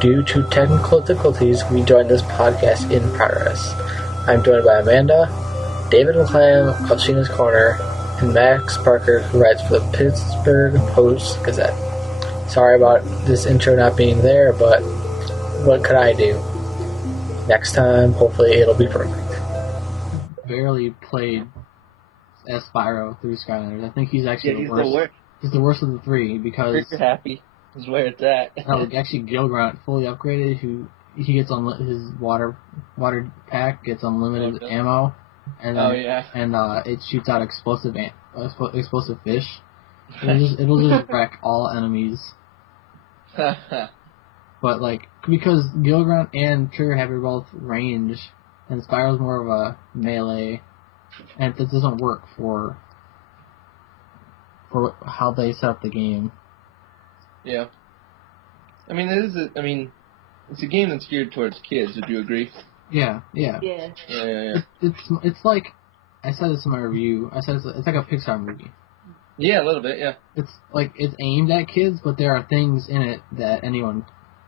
Due to technical difficulties, we join this podcast in progress. I'm joined by Amanda, David McClam of Sheena's Corner, and Max Parker, who writes for the Pittsburgh Post-Gazette. Sorry about this intro not being there, but what could I do? Next time, hopefully it'll be perfect. Barely played as Spyro through Skylanders. I think he's actually the worst. He's the worst of the three because... You're happy is where it's at. Actually, Gilgrunt, fully upgraded, he gets his water pack gets unlimited ammo, and it shoots out explosive fish. It'll just wreck all enemies. But because Gilgrunt and Trigger Happy are both range, and Spyro's more of a melee, and it doesn't work for how they set up the game. Yeah. I mean, it's a game that's geared towards kids. Would you agree? Yeah. It's like, I said this in my review. I said it's like a Pixar movie. Yeah, a little bit. Yeah. It's aimed at kids, but there are things in it that anyone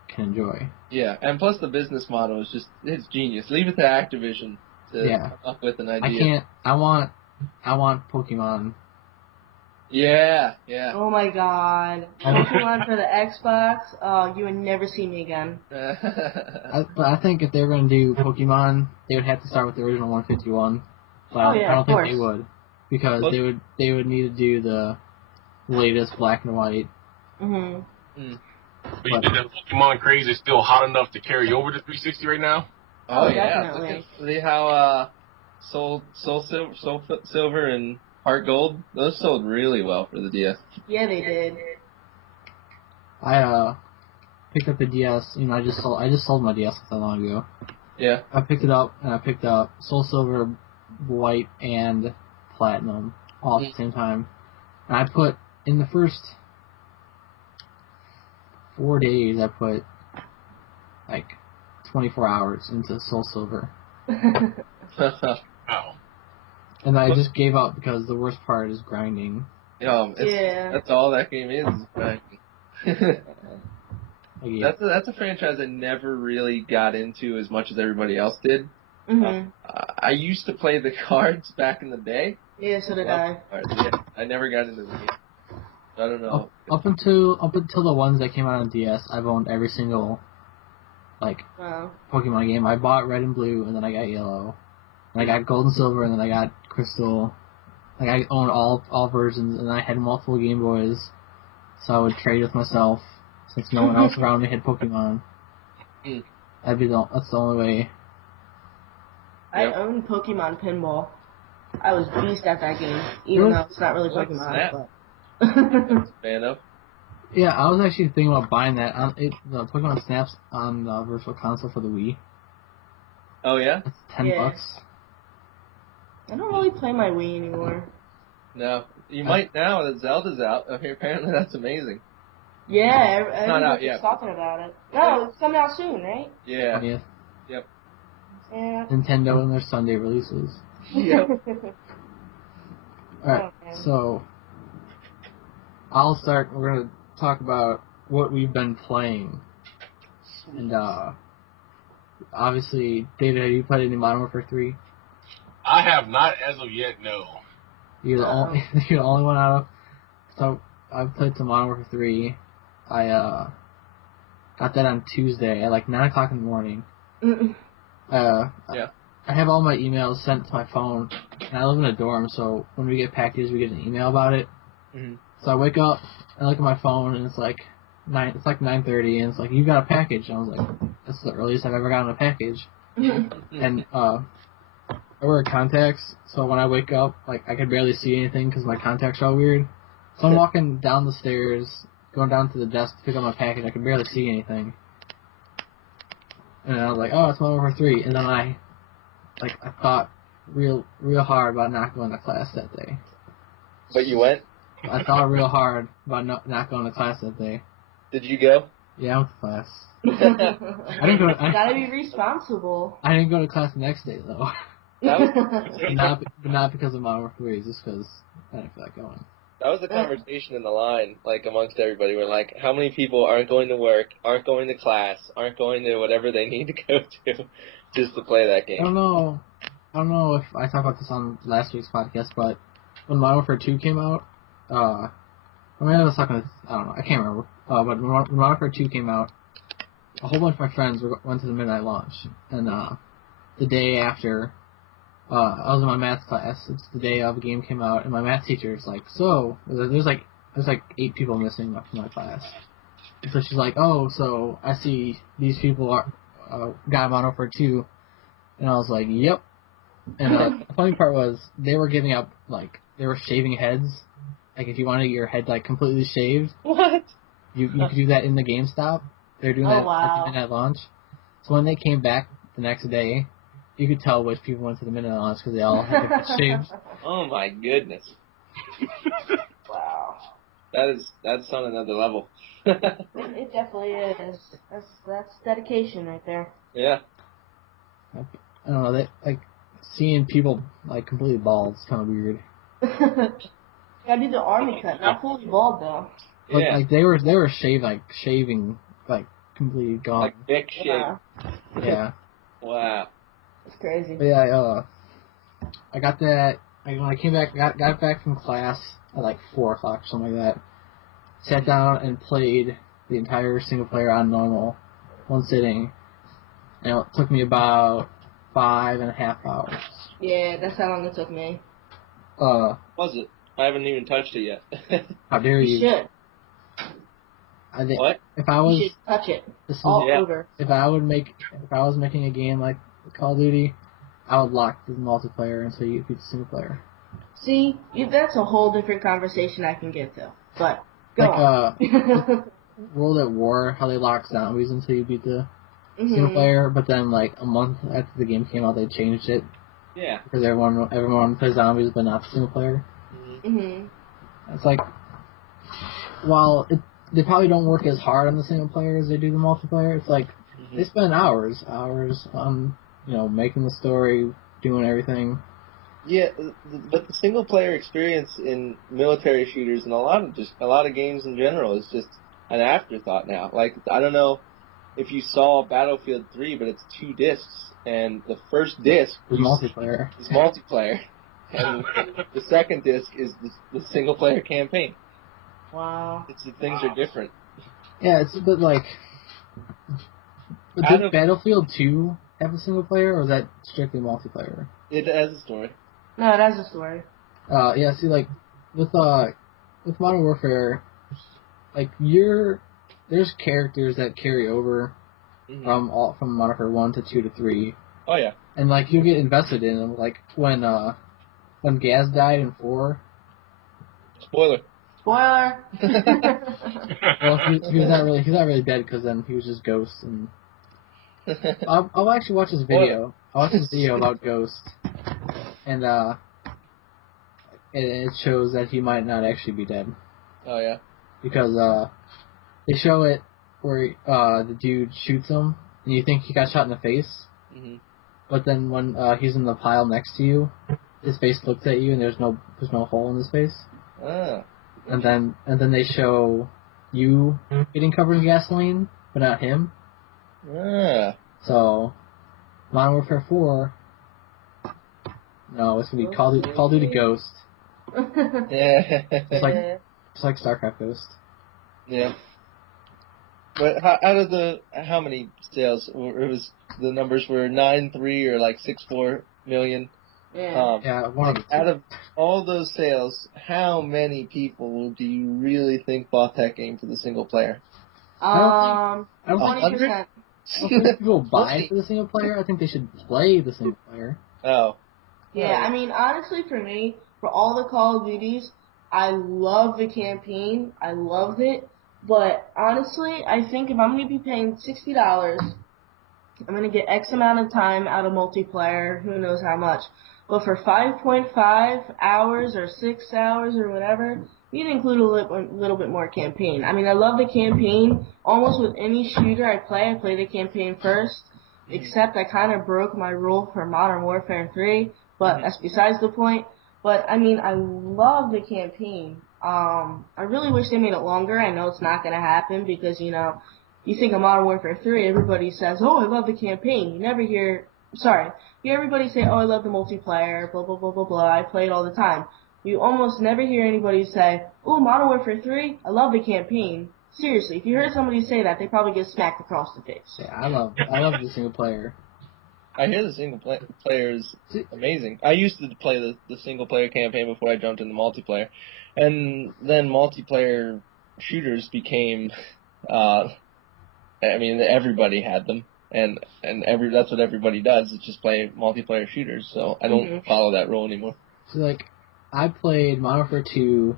can enjoy. Yeah, and plus the business model is it's genius. Leave it to Activision to come up with an idea. I want Pokemon. Yeah. Oh my god. Pokemon for the Xbox? Oh, you would never see me again. But I think if they were going to do Pokemon, they would have to start with the original 151. But I don't think they would. Because they would need to do the latest black and white. Mm-hmm. But you think that Pokemon craze is still hot enough to carry over to 360 right now? Oh yeah. Definitely. See how Soul Silver and Heart Gold, those sold really well for the DS. Yeah, they did. I picked up the DS. I just sold my DS not that long ago. Yeah. I picked it up and I picked up Soul Silver, White, and Platinum all at the same time. And I put in the first 4 days, I put 24 hours into Soul Silver. Oh. And I just gave up because the worst part is grinding. That's all that game is grinding. That's a franchise I never really got into as much as everybody else did. Mm-hmm. I used to play the cards back in the day. Yeah, so did I. I never got into the game. I don't know. Up until the ones that came out on DS, I've owned every single Pokemon game. I bought Red and Blue, and then I got Yellow, and I got Gold and Silver, and then I got Crystal. I owned all versions, and I had multiple Game Boys, so I would trade with myself since no one else around me had Pokemon. That's the only way. I owned Pokemon Pinball. I was beast at that game, even though it's not really Pokemon. But fan of. Yeah, I was actually thinking about buying that. The Pokemon Snap's on the Virtual Console for the Wii. Oh yeah? It's $10. I don't really play my Wii anymore. No, you might now that Zelda's out. Apparently that's amazing. Yeah, everyone's talking about it. No, it's coming out soon, right? Yeah. Yeah. Yep. Yeah. Nintendo and their Sunday releases. Yep. Alright, so I'll start. We're going to talk about what we've been playing. And obviously, David, have you played any Modern Warfare 3? I have not as of yet, no. You're the only one out of... So, I've played some Modern Warfare 3. I got that on Tuesday at 9 o'clock in the morning. I have all my emails sent to my phone, and I live in a dorm, so when we get packages, we get an email about it. Mm-hmm. So I wake up, and I look at my phone, and it's 9:30, and it's you got a package. And I was like, that's the earliest I've ever gotten a package. And I wear contacts, so when I wake up, I could barely see anything because my contacts are all weird. So I'm walking down the stairs, going down to the desk to pick up my package. I could barely see anything. And I was like, oh, it's Modern Warfare 3. And then I thought real hard about not going to class that day. But you went? I thought real hard about not going to class that day. Did you go? Yeah, I went to class. I didn't go. Gotta be responsible. I didn't go to class the next day though. That was but not because of Modern Warfare 3, just because I didn't feel like going. That was the conversation in the line, like, amongst everybody. We're like, how many people aren't going to work, aren't going to class, aren't going to whatever they need to go to just to play that game? I don't know if I talked about this on last week's podcast, but when Modern Warfare 2 came out, I mean, I was talking to, I don't know, I can't remember, but when Modern Warfare 2 came out, a whole bunch of my friends went to the midnight launch, and the day after, I was in my math class. It's the day of the game came out, and my math teacher's like, "So there's like 8 people missing from my class." And so she's like, "Oh, so I see these people are got Modern Warfare 2," and I was like, "Yep." And the funny part was they were giving up they were shaving heads. Like if you wanted your head like completely shaved, What? you could do that in the GameStop. They're doing that at the midnight launch. So when they came back the next day, you could tell which people went to the midnight launch because they all had their shaved. Oh my goodness. Wow. That's on another level. It definitely is. That's dedication right there. Yeah. I don't know. Seeing people completely bald is kind of weird. Gotta do the army cut, not fully bald though. But Yeah. they were shaving completely gone. Like Vic shape. Wow. Yeah. Wow. That's crazy. But yeah, I got that. When I came back, got back from class at 4:00 or something like that. Sat down and played the entire single player on normal, one sitting. And it took me about 5.5 hours. Yeah, that's how long it took me. Was it? I haven't even touched it yet. How dare you? You should. What? If I was, You should touch it. All over. If I was making a game like Call of Duty, I would lock the multiplayer until you beat the single player. See, that's a whole different conversation I can get to. But go on. World at War, how they lock zombies until you beat the single player, but then a month after the game came out, they changed it. Yeah. Because everyone plays zombies, but not the single player. It's while they probably don't work as hard on the single player as they do the multiplayer. It's they spend hours on making the story, doing everything. Yeah, but the single player experience in military shooters and a lot of games in general is just an afterthought now. I don't know if you saw Battlefield 3, but it's 2 discs, and the first disc is multiplayer. And the second disc is the single player campaign. Wow. Things are different. Yeah, but did Battlefield 2 have a single player, or is that strictly multiplayer? It has a story. No, it has a story. Yeah, see, with Modern Warfare, there's characters that carry over from Modern Warfare 1 to 2 to 3. Oh yeah. And you get invested in them. When Gaz died in 4. Spoiler. Spoiler. Well, he's not really dead because then he was just Ghost. And I'll actually watch this video. I watched this video about Ghost, and it shows that he might not actually be dead. Oh yeah. Because they show it where the dude shoots him, and you think he got shot in the face. But then when he's in the pile next to you, his face looks at you, and there's no hole in his face. Ah. And then they show you getting covered in gasoline, but not him. Ah. So, Modern Warfare 4. No, it's gonna be Call of Duty Ghost. Yeah. It's like StarCraft Ghost. Yeah. But how many sales? It was the numbers were 9.3 or 6.4 million. Yeah. Out of all those sales, how many people do you really think bought that game for the single player? I don't think 20%. people buy it for the single player. I think they should play the single player. Oh. Yeah, I mean, honestly, for me, for all the Call of Duties, I love the campaign. I loved it. But honestly, I think if I'm going to be paying $60, I'm going to get X amount of time out of multiplayer, who knows how much. But for 5.5 hours or 6 hours or whatever, you can include a little bit more campaign. I mean, I love the campaign. Almost with any shooter I play the campaign first. Except I kind of broke my rule for Modern Warfare 3, but that's besides the point. But, I mean, I love the campaign. I really wish they made it longer. I know it's not going to happen because, you know, you think of Modern Warfare 3, everybody says, oh, I love the campaign. You never hear, you hear everybody say, oh, I love the multiplayer, blah, blah, blah, blah, blah, I play it all the time. You almost never hear anybody say, oh, Modern Warfare 3, I love the campaign. Seriously, if you heard somebody say that, they probably get smacked across the face. Yeah, I love the single player. I hear the single player is amazing. I used to play the single player campaign before I jumped into multiplayer, and then multiplayer shooters became, I mean, everybody had them, and that's what everybody does. Is just play multiplayer shooters. So I don't follow that rule anymore. So like, I played Modern Warfare 2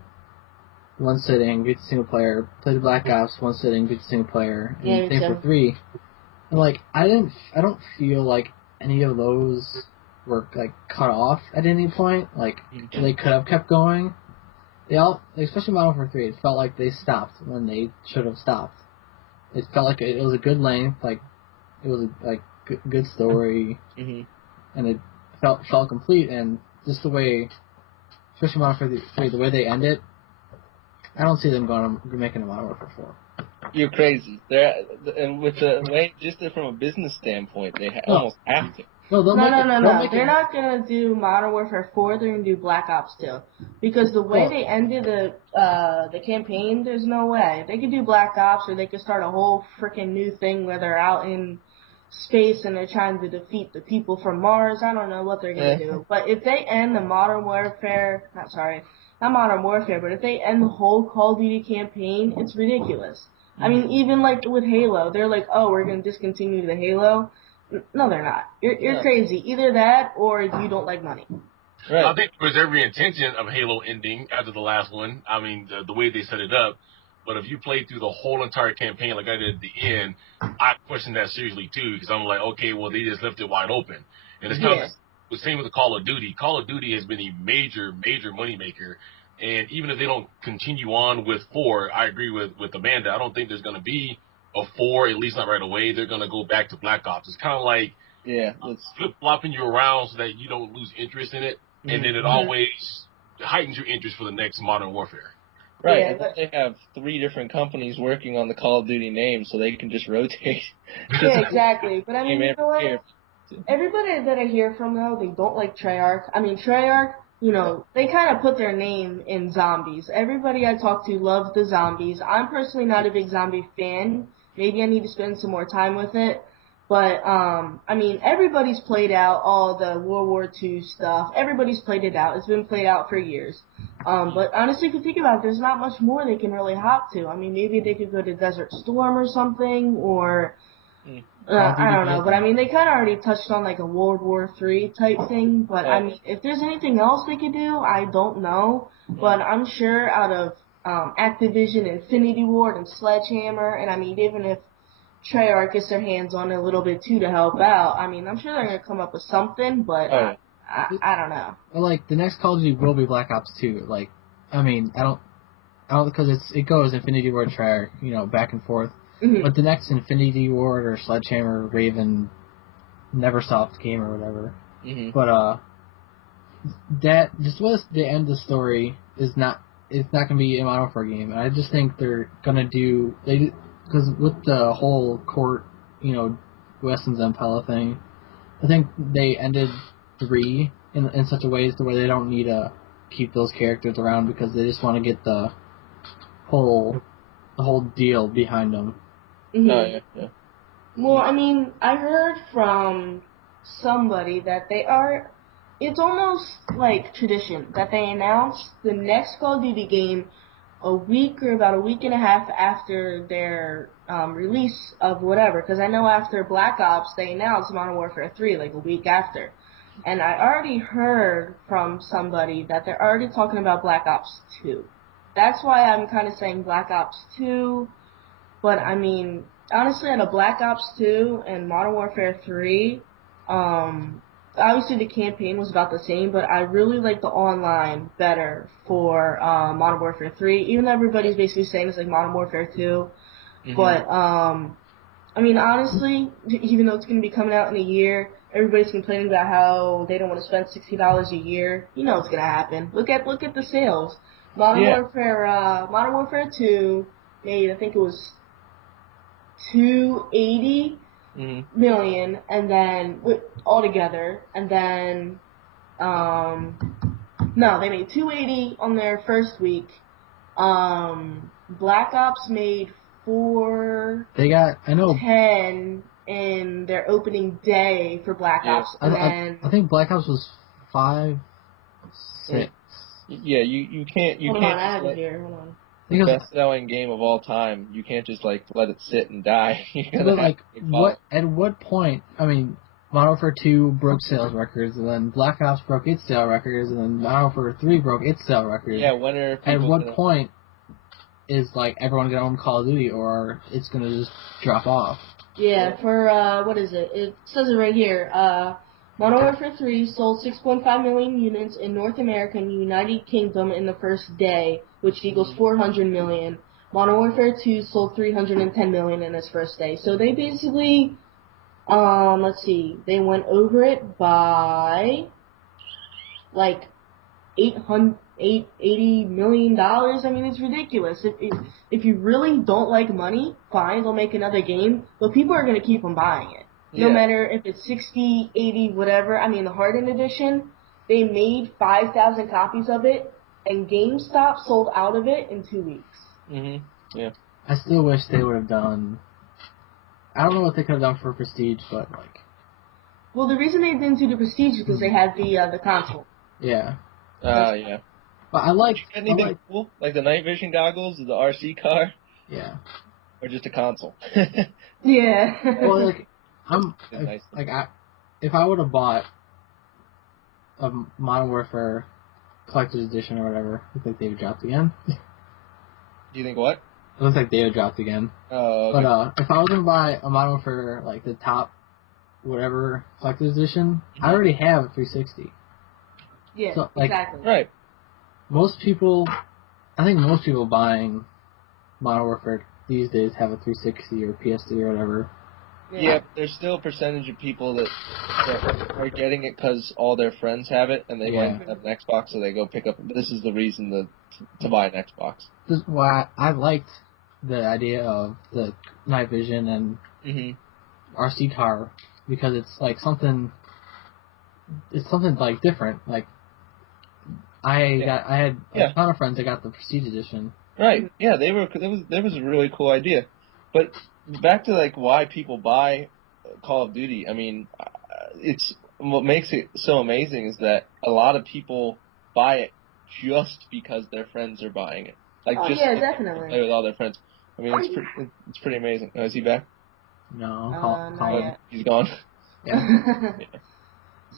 one sitting, beat the single player. Played Black Ops one sitting, beat the single player. And same for 3. And like, I don't feel like any of those were like cut off at any point. Like they could have kept going. They all, especially Modern Warfare 3, it felt like they stopped when they should have stopped. It felt like it was a good length, like it was like good story, and it felt complete. And just the way, especially Modern Warfare 3, the way they end it, I don't see them making a Modern Warfare 4. You're crazy. And with the way, just from a business standpoint, they almost have to. No. They're not gonna do Modern Warfare 4. They're gonna do Black Ops 2 because the way they ended the campaign, there's no way they could do Black Ops, or they could start a whole freaking new thing where they're out in space and they're trying to defeat the people from Mars. I don't know what they're gonna do, but if they end the Modern Warfare, not Modern Warfare, but if they end the whole Call of Duty campaign, it's ridiculous. I mean, even like with Halo, they're like, oh, we're going to discontinue the Halo. No, they're not. You're crazy. Either that or you don't like money. Right. I think there was every intention of Halo ending after the last one. I mean, the way they set it up. But if you play through the whole entire campaign like I did at the end, I question that seriously too, because I'm like, okay, well, they just left it wide open. And it's kind of the same with the Call of Duty. Call of Duty has been a major, major moneymaker. And even if they don't continue on with 4, I agree with Amanda. I don't think there's going to be a 4, at least not right away. They're going to go back to Black Ops. It's kind of like flip-flopping you around so that you don't lose interest in it. And then it always heightens your interest for the next Modern Warfare. Right, and then they have 3 different companies working on the Call of Duty name, so they can just rotate. Yeah, exactly. But I mean, you know what? Everybody that I hear from, though, they don't like Treyarch. I mean, Treyarch, you know, they kind of put their name in zombies. Everybody I talk to loves the zombies. I'm personally not a big zombie fan. Maybe I need to spend some more time with it. But, I mean, everybody's played out all the World War II stuff. Everybody's played it out. It's been played out for years. But honestly, if you think about it, there's not much more they can really hop to. I mean, maybe they could go to Desert Storm or something, or I don't know. But I mean, they kind of already touched on like a World War III type thing. But I mean, if there's anything else they could do, I don't know. But I'm sure out of Activision, Infinity Ward, and Sledgehammer, and I mean, even if Treyarch gets their hands on it a little bit too to help out, I mean, I'm sure they're gonna come up with something. But I don't know. Well, like the next Call of Duty will be Black Ops 2. Like, I mean, I don't because it goes Infinity Ward, Treyarch, you know, back and forth. But the next Infinity Ward or Sledgehammer, Raven, Neversoft game or whatever. But that just was the end of the story is not. It's not gonna be a Modern Warfare game. And I just think they're gonna do because with the whole court, you know, Weston Zampella thing, I think they ended 3 in such a way as to where they don't need to keep those characters around because they just want to get the whole deal behind them. Well, I mean, I heard from somebody that it's almost like tradition that they announce the next Call of Duty game about a week and a half after their release of whatever. Because I know after Black Ops, they announced Modern Warfare 3 like a week after. And I already heard from somebody that they're already talking about Black Ops 2. That's why I'm kind of saying Black Ops 2. But, I mean, honestly, out of Black Ops 2 and Modern Warfare 3, obviously the campaign was about the same, but I really like the online better for Modern Warfare 3, even though everybody's basically saying it's like Modern Warfare 2. But, I mean, honestly, even though it's going to be coming out in a year, everybody's complaining about how they don't want to spend $60 a year. You know it's going to happen. Look at the sales. Modern Warfare 2 made, I think it was 280 million, and then all together, and then no, they made 280 on their first week. Black Ops made 410 in their opening day for Black Ops, and then I think Black Ops was 5, 6. Yeah, you can't hold on, I have it here. Hold on. The best-selling game of all time. You can't just let it sit and die. But at what point? I mean, Modern Warfare 2 broke sales records, and then Black Ops broke its sales records, and then Modern Warfare 3 broke its sales records. Yeah, when are people at what point is everyone gonna own Call of Duty, or it's gonna just drop off? Yeah, for what is it? It says it right here. Modern Warfare 3 sold 6.5 million units in North America and United Kingdom in the first day, which equals 400 million. Modern Warfare 2 sold 310 million in its first day. So they basically, let's see, they went over it by like $80 million. I mean, it's ridiculous. If you really don't like money, fine, they'll make another game, but people are going to keep on buying it. No matter if it's 60, 80, whatever. I mean, the Hardened Edition, they made 5,000 copies of it, and GameStop sold out of it in 2 weeks. Mm-hmm. Yeah. I still wish they would have done... I don't know what they could have done for Prestige, but Well, the reason they didn't do the Prestige is because they had the console. Yeah. Yeah. But I like... anything cool? Like the night vision goggles, or the RC car? Yeah. Or just a console? Yeah. Well, if I would have bought a Modern Warfare Collector's Edition or whatever, it looks like David dropped again. Do you think what? It looks like David dropped again. Oh, okay. But if I was gonna buy a Modern Warfare, like the top whatever Collector's Edition, I already have a 360. Yeah, so, exactly. Right. I think most people buying Modern Warfare these days have a 360 or PS3 or whatever. Yeah, there's still a percentage of people that are getting it because all their friends have it, and they might have an Xbox, so they go pick up. But this is the reason to buy an Xbox. This is why I liked the idea of the night vision and RC car, because it's like something. It's something like different. Like I had a ton of friends that got the Prestige Edition. Right. Yeah, that was a really cool idea, but. Back to why people buy Call of Duty. I mean, it's what makes it so amazing is that a lot of people buy it just because their friends are buying it. Definitely. Play with all their friends. I mean, it's pretty amazing. Oh, is he back? No, not yet. He's gone. Yeah.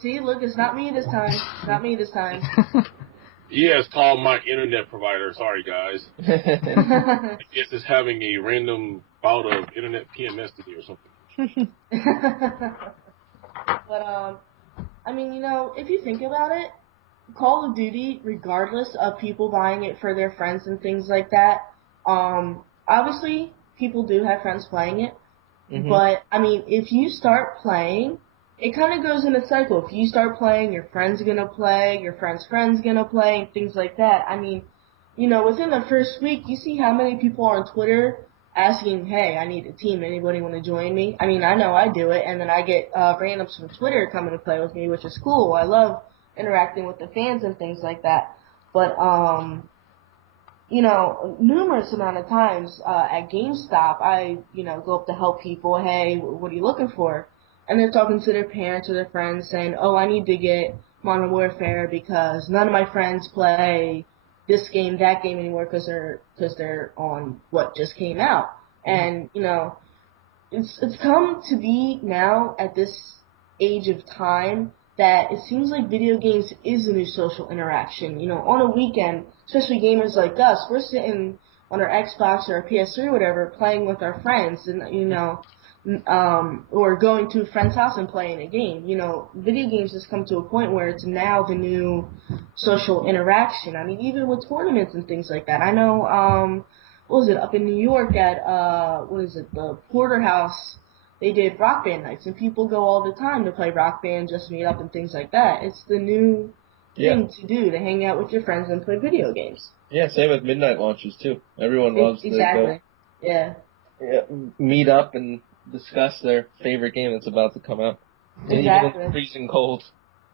See, look, it's not me this time. Not me this time. He has called my internet provider. Sorry, guys. I guess it's having a random bout of internet PMS today or something. But, I mean, if you think about it, Call of Duty, regardless of people buying it for their friends and things like that, obviously, people do have friends playing it. Mm-hmm. But, I mean, if you start playing, it kind of goes in a cycle. If you start playing, your friend's going to play, your friend's friend's going to play, and things like that. I mean, within the first week, you see how many people are on Twitter asking, hey, I need a team. Anybody want to join me? I mean, I know I do it, and then I get randoms from Twitter coming to play with me, which is cool. I love interacting with the fans and things like that. But, numerous amount of times at GameStop, I, go up to help people. Hey, what are you looking for? And they're talking to their parents or their friends saying, oh, I need to get Modern Warfare because none of my friends play this game, that game anymore because they're on what just came out. And, it's come to be now at this age of time that it seems like video games is the new social interaction. On a weekend, especially gamers like us, we're sitting on our Xbox or our PS3 or whatever playing with our friends and, or going to a friend's house and playing a game. Video games has come to a point where it's now the new social interaction. I mean, even with tournaments and things like that. I know, up in New York at, the Porterhouse, they did Rock Band nights, and people go all the time to play Rock Band, just meet up and things like that. It's the new thing to do, to hang out with your friends and play video games. Yeah, same with midnight launches too. Everyone loves to Exactly. Yeah. meet up and discuss their favorite game that's about to come out. And Exactly. even in freezing cold.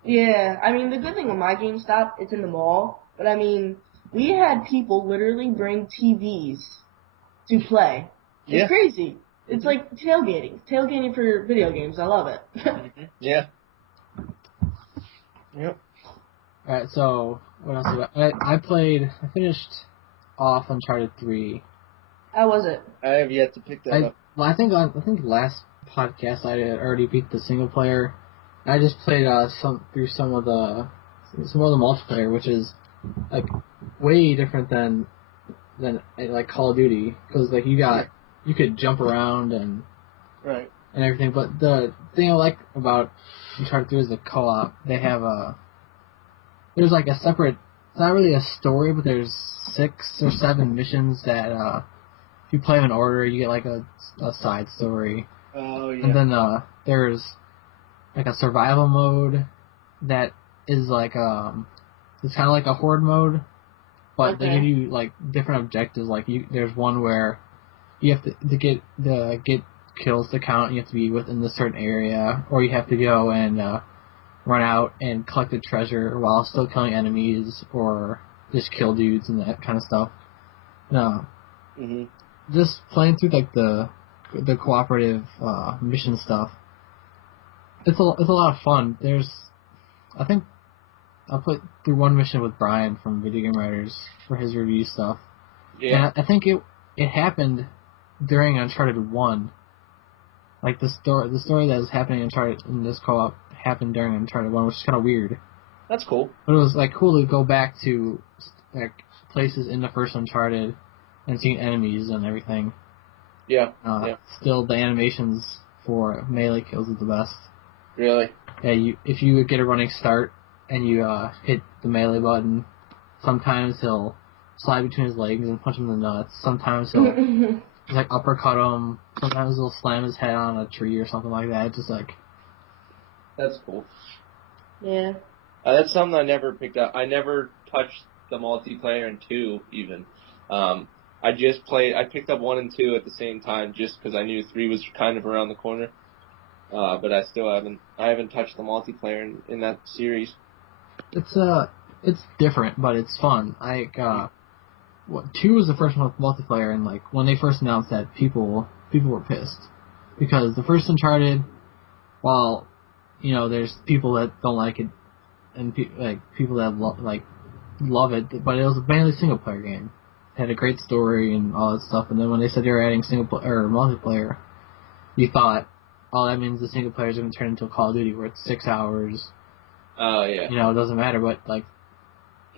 Yeah, I mean, the good thing with my GameStop, it's in the mall, but I mean, we had people literally bring TVs to play. It's crazy. It's like tailgating. Tailgating for video games. I love it. Yeah. Yep. Alright, so what else did I finished off Uncharted 3. How was it? I have yet to pick that up. I think last podcast I had already beat the single player. I just played through some of the multiplayer, which is like way different than like Call of Duty, because like you could jump around and Right. and everything. But the thing I like about Uncharted 3 is the co-op. They have there's like a separate. It's not really a story, but there's 6 or 7 missions that if you play them in order, you get like a side story. Oh, yeah. And then there's like a survival mode that is like it's kind of like a horde mode, but they give you like different objectives. Like there's one where you have to get kills to count. You have to be within a certain area, or you have to go and run out and collect the treasure while still killing enemies, or just kill dudes and that kind of stuff. No. Just playing through like the cooperative mission stuff. It's a lot of fun. I think I put through one mission with Brian from Video Game Writers for his review stuff. Yeah. And I think it happened during Uncharted 1. Like the story that was happening in this co-op happened during Uncharted 1, which is kind of weird. That's cool. But it was like cool to go back to like places in the first Uncharted and seeing enemies and everything. Yeah. Still, the animations for melee kills is the best. Really? Yeah, if you get a running start and you hit the melee button, sometimes he'll slide between his legs and punch him in the nuts. Sometimes he'll just like uppercut him. Sometimes he'll slam his head on a tree or something like that. It's just like... That's cool. Yeah. That's something I never picked up. I never touched the multiplayer in 2 even. I picked up 1 and 2 at the same time just because I knew 3 was kind of around the corner. But I still haven't touched the multiplayer in that series. It's different, but it's fun. Like, 2 was the first one with multiplayer, and like when they first announced that, people were pissed because the first Uncharted, while there's people that don't like it and people that love it, but it was mainly single player game. It had a great story and all that stuff. And then when they said they were adding single player or multiplayer, you thought, oh, that means the single player is going to turn into a Call of Duty where it's 6 hours. Oh yeah. It doesn't matter, but like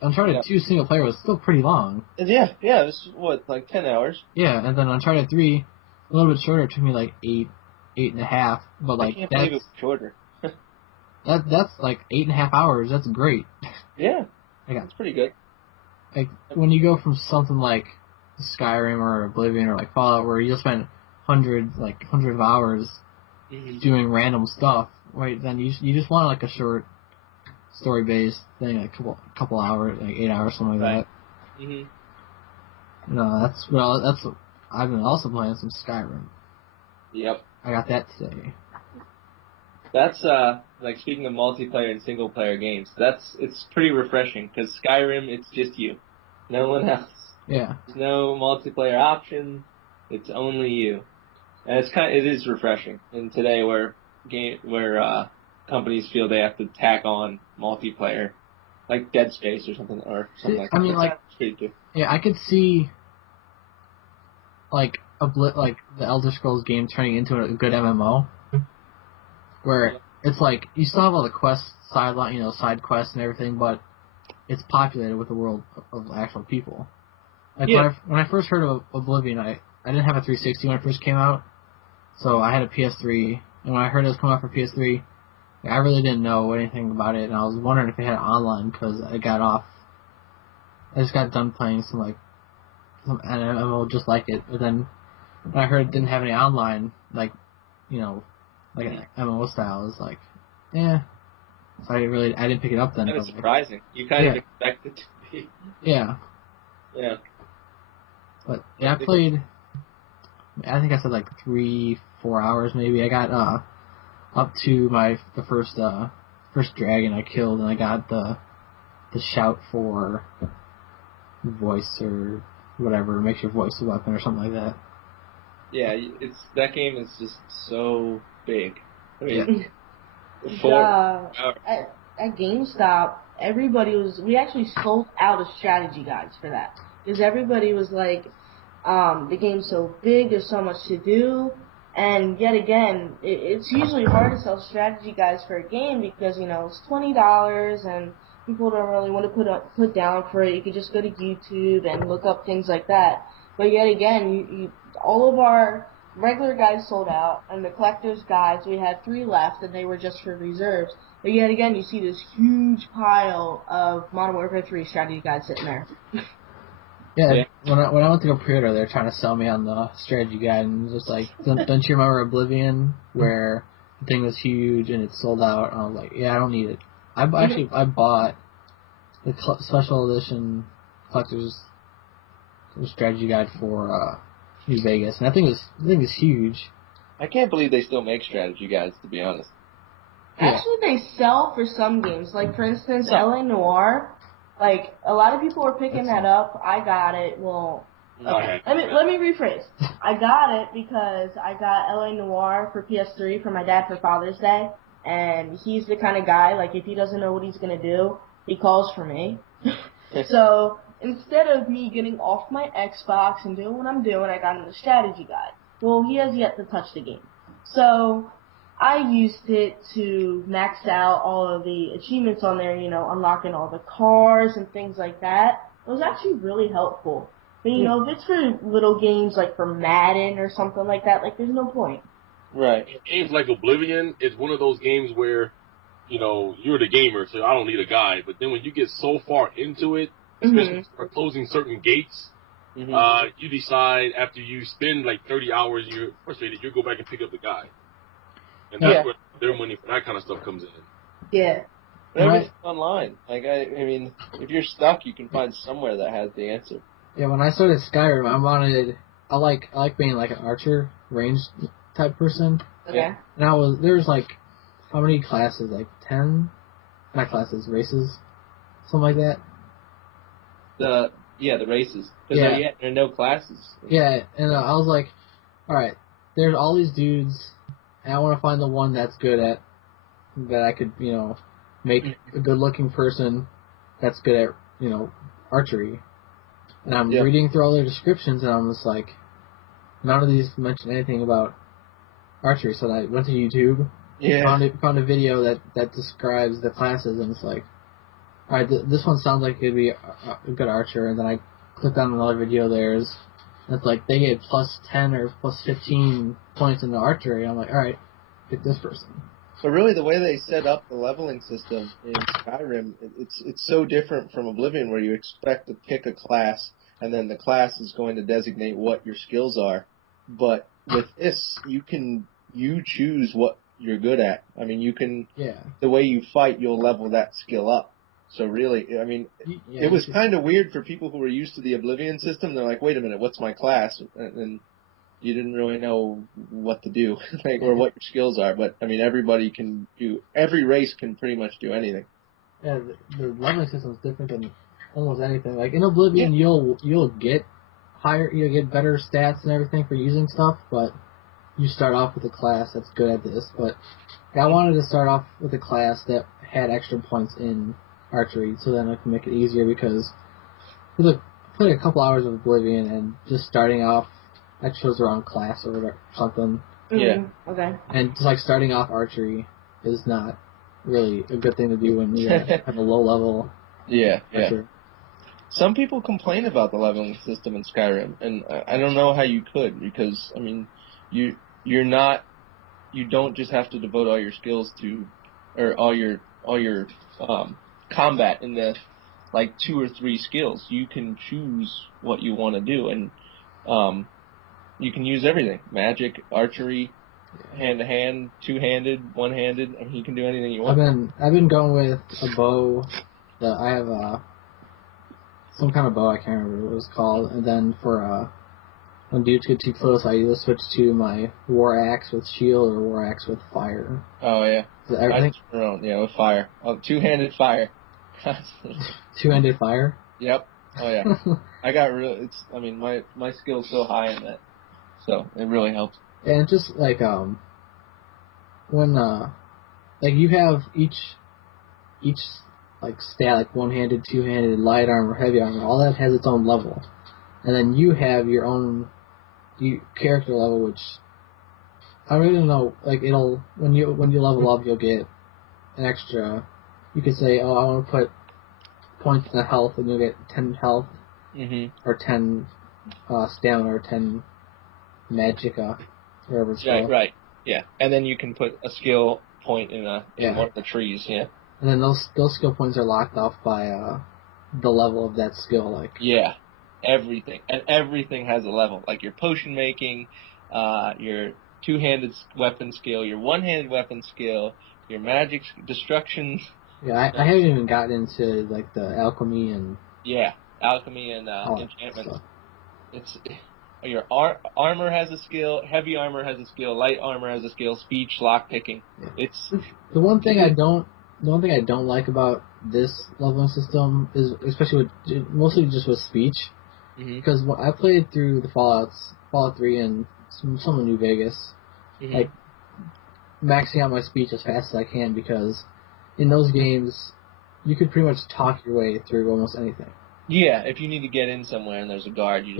Uncharted 2 single player was still pretty long. Yeah. It was like 10 hours. Yeah, and then Uncharted 3, a little bit shorter. It took me like 8.5. But like I can't believe it's shorter. that's like 8.5 hours. That's great. Yeah, that's pretty good. Like when you go from something like Skyrim or Oblivion or like Fallout, where you'll spend hundreds of hours doing random stuff, right? Then you just want like a short story based thing, like a couple hours, like 8 hours, something like that. No, that's I've been also playing some Skyrim. Yep. I got that today. That's like speaking of multiplayer and single player games. It's pretty refreshing because Skyrim, it's just you, no one else. Yeah. There's no multiplayer option. It's only you, and it is refreshing in today where companies feel they have to tack on multiplayer, like Dead Space or something like that. I mean, I could see like the Elder Scrolls game turning into a good MMO. Where it's like you still have all the quests, side quests and everything, but it's populated with a world of actual people. Like when I first heard of Oblivion, I didn't have a 360 when it first came out, so I had a PS3. And when I heard it was coming out for PS3, I really didn't know anything about it, and I was wondering if it had online because I just got done playing some MMO just like it. But then when I heard it didn't have any online, like an MMO style, is like, yeah. So I didn't pick it up then. Kind of surprising. You kind of expect it to be. Yeah. Yeah. But yeah, I played. I think I said like 3-4 hours maybe. I got up to the first dragon I killed, and I got the shout for voice or whatever, makes your voice a weapon or something like that. Yeah, that game is just so big. I Yeah. mean, Yeah, at GameStop, we actually sold out of strategy guides for that. Because everybody was like, the game's so big, there's so much to do, and yet again, it's usually hard to sell strategy guides for a game because, it's $20 and people don't really want to put down for it. You could just go to YouTube and look up things like that. But yet again, all of our regular guides sold out, and the collector's guides, we had 3 left, and they were just for reserves. But yet again, you see this huge pile of Modern Warfare 3 strategy guides sitting there. Yeah, when I went to go pre-order, they were trying to sell me on the strategy guide, and it was just like, don't you remember Oblivion, where the thing was huge and it sold out? And I was like, yeah, I don't need it. I bought the special edition collector's strategy guide for New Vegas, and that thing is huge. I can't believe they still make strategy guides, to be honest. Yeah. Actually, they sell for some games. Like, for instance, LA Noire. Like, a lot of people were picking that up. I got it. Well, okay. Let me rephrase. I got it because I got LA Noire for PS3 for my dad for Father's Day. And he's the kind of guy, like, if he doesn't know what he's going to do, he calls for me. So, instead of me getting off my Xbox and doing what I'm doing, I got him the strategy guide. Well, he has yet to touch the game. So, I used it to max out all of the achievements on there, unlocking all the cars and things like that. It was actually really helpful. But, if it's for little games like for Madden or something like that, like, there's no point. Right. Games like Oblivion is one of those games where, you're the gamer, so I don't need a guide. But then when you get so far into it, especially when you start closing certain gates, you decide after you spend like 30 hours, you're frustrated, you go back and pick up the guide. And that's where their money for that kind of stuff comes in. Yeah. But everything's online. Like, I mean, if you're stuck, you can find somewhere that has the answer. Yeah, when I started Skyrim, I like being like an archer, ranged type person. Okay. And there was like, how many classes? Like 10? Not classes, races? Something like that? The races. Because there are no classes. Yeah, and I was like, alright, there's all these dudes, and I want to find the one that's good at, that I could, make a good-looking person that's good at, archery. And I'm reading through all their descriptions, and I'm just like, none of these mention anything about archery. So I went to YouTube, found a video that describes the classes, and it's like, alright, this one sounds like it'd be a good archer, and then I clicked on another video of theirs, and it's like, they get plus 10 or plus 15 points in the archery. I'm like, alright, pick this person. But really, the way they set up the leveling system in Skyrim, it's so different from Oblivion, where you expect to pick a class, and then the class is going to designate what your skills are. But with this, you choose what you're good at. I mean, the way you fight, you'll level that skill up. So really, I mean, it was kind of weird for people who were used to the Oblivion system. They're like, wait a minute, what's my class? And you didn't really know what to do, or what your skills are. But, I mean, every race can pretty much do anything. Yeah, the leveling system is different than almost anything. Like, in Oblivion, you'll get better stats and everything for using stuff, but you start off with a class that's good at this. But I wanted to start off with a class that had extra points in archery, so then I can make it easier, because I played a couple hours of Oblivion, and just starting off, I chose the wrong class or something. Yeah. Okay. And just like starting off archery is not really a good thing to do when you have a low level. Yeah. Archer. Some people complain about the leveling system in Skyrim, and I don't know how you could, because, I mean, you don't just have to devote all your skills to, or all your combat in the, like, 2 or 3 skills. You can choose what you want to do, and you can use everything: magic, archery, hand-to-hand, two-handed, one-handed, and you can do anything you want. I've been going with a bow. I have some kind of bow. I can't remember what it was called. And then for when dudes get too close, I either switch to my war axe with shield or war axe with fire. Oh yeah. Everything. With fire. Oh, two-handed fire. Two-handed fire. Yep. Oh yeah. I got my skill's so high in that, so it really helps. And it's just like when like you have each like stat, like one-handed, two-handed, light armor, heavy armor, all that has its own level, and then you have your own character level, which I really don't know. Like it'll when you level up, you'll get an extra. You could say, oh, I want to put points in the health, and you'll get 10 health, or 10 stamina, or 10 magicka, whatever it's called. Right. Yeah, and then you can put a skill point in one of the trees. Yeah. And then those skill points are locked off by the level of that skill. Like everything has a level. Like your potion making, your two-handed weapon skill, your one-handed weapon skill, your magic destruction. Yeah, I haven't even gotten into like the alchemy and enchantments. It's your armor has a skill, heavy armor has a skill, light armor has a skill, speech, lock picking. Yeah. It's the one thing I don't like about this leveling system is, especially mostly just with speech, because when I played through the Fallout 3 and some of New Vegas, like maxing out my speech as fast as I can, because in those games you could pretty much talk your way through almost anything. Yeah, if you need to get in somewhere and there's a guard, you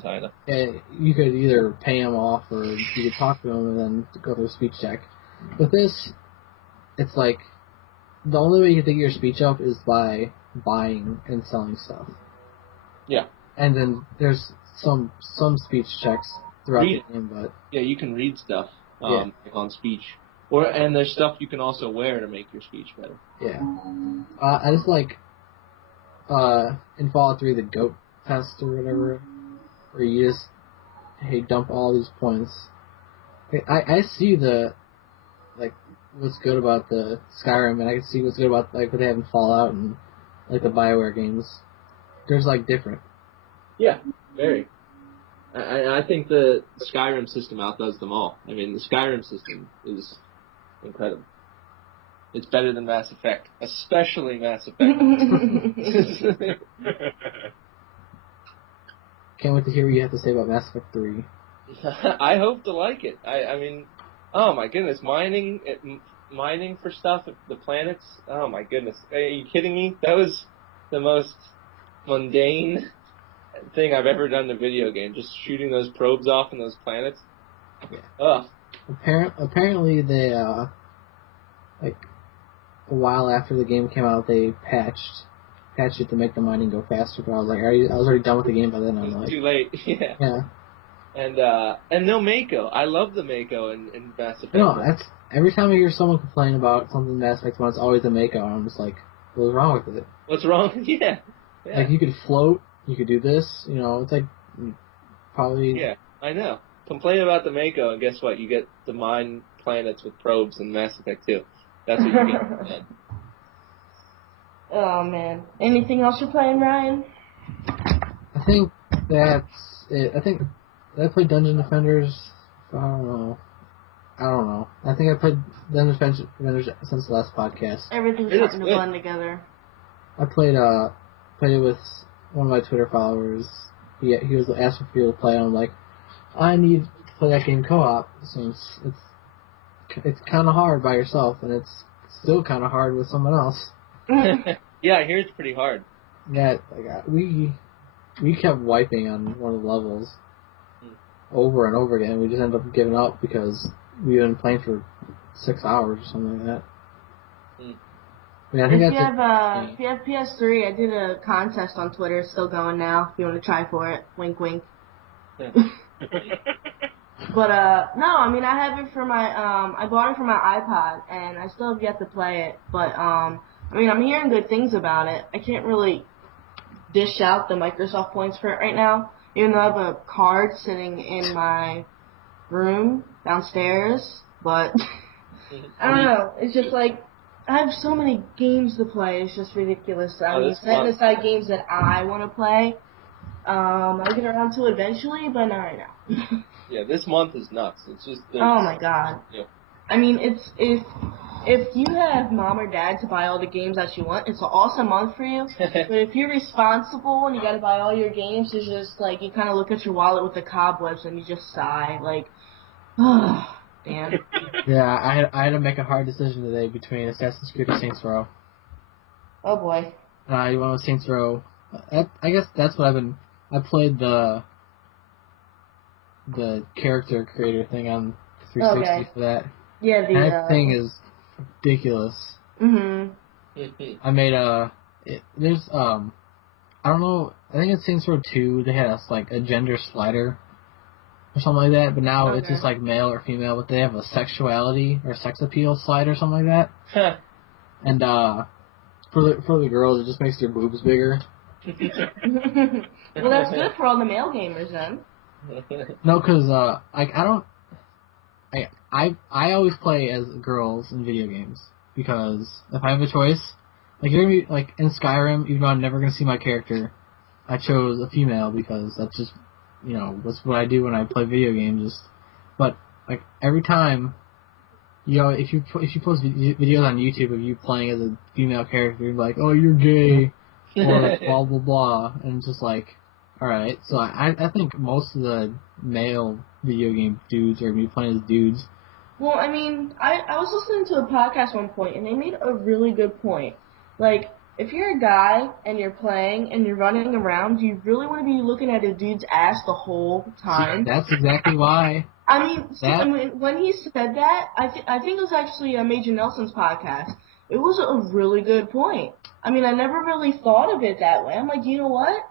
you could either pay him off or you could talk to him and then go through a speech check. With this, it's like the only way you can get your speech up is by buying and selling stuff. Yeah. And then there's some speech checks throughout the game, but you can read stuff like on speech, and there's stuff you can also wear to make your speech better. Yeah. I just like in Fallout 3 the goat test or whatever, where you just dump all these points. I see what's good about the Skyrim, and I can see what's good about like what they have in Fallout and like the BioWare games. There's like different. Yeah, very. I think the Skyrim system outdoes them all. I mean, the Skyrim system is incredible. It's better than Mass Effect, especially Mass Effect. Can't wait to hear what you have to say about Mass Effect 3. I hope to like it. I mean, oh my goodness, mining for stuff, the planets. Oh my goodness, are you kidding me? That was the most mundane thing I've ever done in a video game. Just shooting those probes off in those planets. Yeah. Ugh. Apparently they like a while after the game came out, they patched it to make the mining go faster. But I was like, I was already done with the game by then. It was like, too late. Yeah. Yeah. And no Mako. I love the Mako in Mass Effect. No, that's every time I hear someone complain about something in Mass Effect 1, it's always a Mako, and I'm just like, what's wrong with it? What's wrong? Yeah. Like you could float, you could do this. It's like probably. Yeah, I know. Complain about the Mako, and guess what? You get to mine planets with probes in Mass Effect 2. That's what you get. Oh man. Anything else you're playing, Ryan? I think that's it. I think I played Dungeon Defenders. I don't know. I think I played Dungeon Defenders since the last podcast. Everything's starting to blend together. I played it with one of my Twitter followers. He was asking for people to play, and I'm like, I need to play that game co-op since it's kind of hard by yourself, and it's still kind of hard with someone else. Yeah, I hear it's pretty hard. Yeah, we kept wiping on one of the levels over and over again. We just ended up giving up because we've been playing for 6 hours or something like that. I mean, I think if you have PS3, I did a contest on Twitter. It's still going now. If you want to try for it, wink, wink. Yeah. But no, I mean I have it for my I bought it for my iPod, and I still have yet to play it. But I mean I'm hearing good things about it. I can't really dish out the Microsoft points for it right now, even though I have a card sitting in my room downstairs. But I don't know. It's just like I have so many games to play. It's just ridiculous. I mean, this setting month- aside games that I want to play. I'll get around to it eventually, but not right now. Yeah, this month is nuts. It's just. Oh my god. Yeah. I mean, it's if you have mom or dad to buy all the games that you want, it's an awesome month for you. But if you're responsible and you got to buy all your games, it's just like you kind of look at your wallet with the cobwebs and you just sigh, like, oh, damn. Yeah, I had to make a hard decision today between Assassin's Creed and Saints Row. Oh boy. You went with Saints Row. I guess that's what I played the character creator thing on 360 for that. Yeah, That thing is ridiculous. Mhm. I made there's I don't know, I think in Saints Row 2 they had a gender slider or something like that, but now it's just like male or female, but they have a sexuality or sex appeal slider or something like that. And for the girls it just makes their boobs bigger. Well, that's good for all the male gamers then. No, because I always play as girls in video games because if I have a choice, like you're gonna be like in Skyrim, even though I'm never gonna see my character, I chose a female because that's just that's what I do when I play video games. But like every time, if you post videos on YouTube of you playing as a female character, you're like, oh, you're gay, or blah blah blah, and it's just like, all right. So I think most of the male video game dudes are me playing as dudes. Well, I mean, I was listening to a podcast one point, and they made a really good point. Like, if you're a guy and you're playing and you're running around, do you really want to be looking at a dude's ass the whole time? See, that's exactly why. I mean, when he said that, I think it was actually Major Nelson's podcast. It was a really good point. I mean, I never really thought of it that way. I'm like, you know what?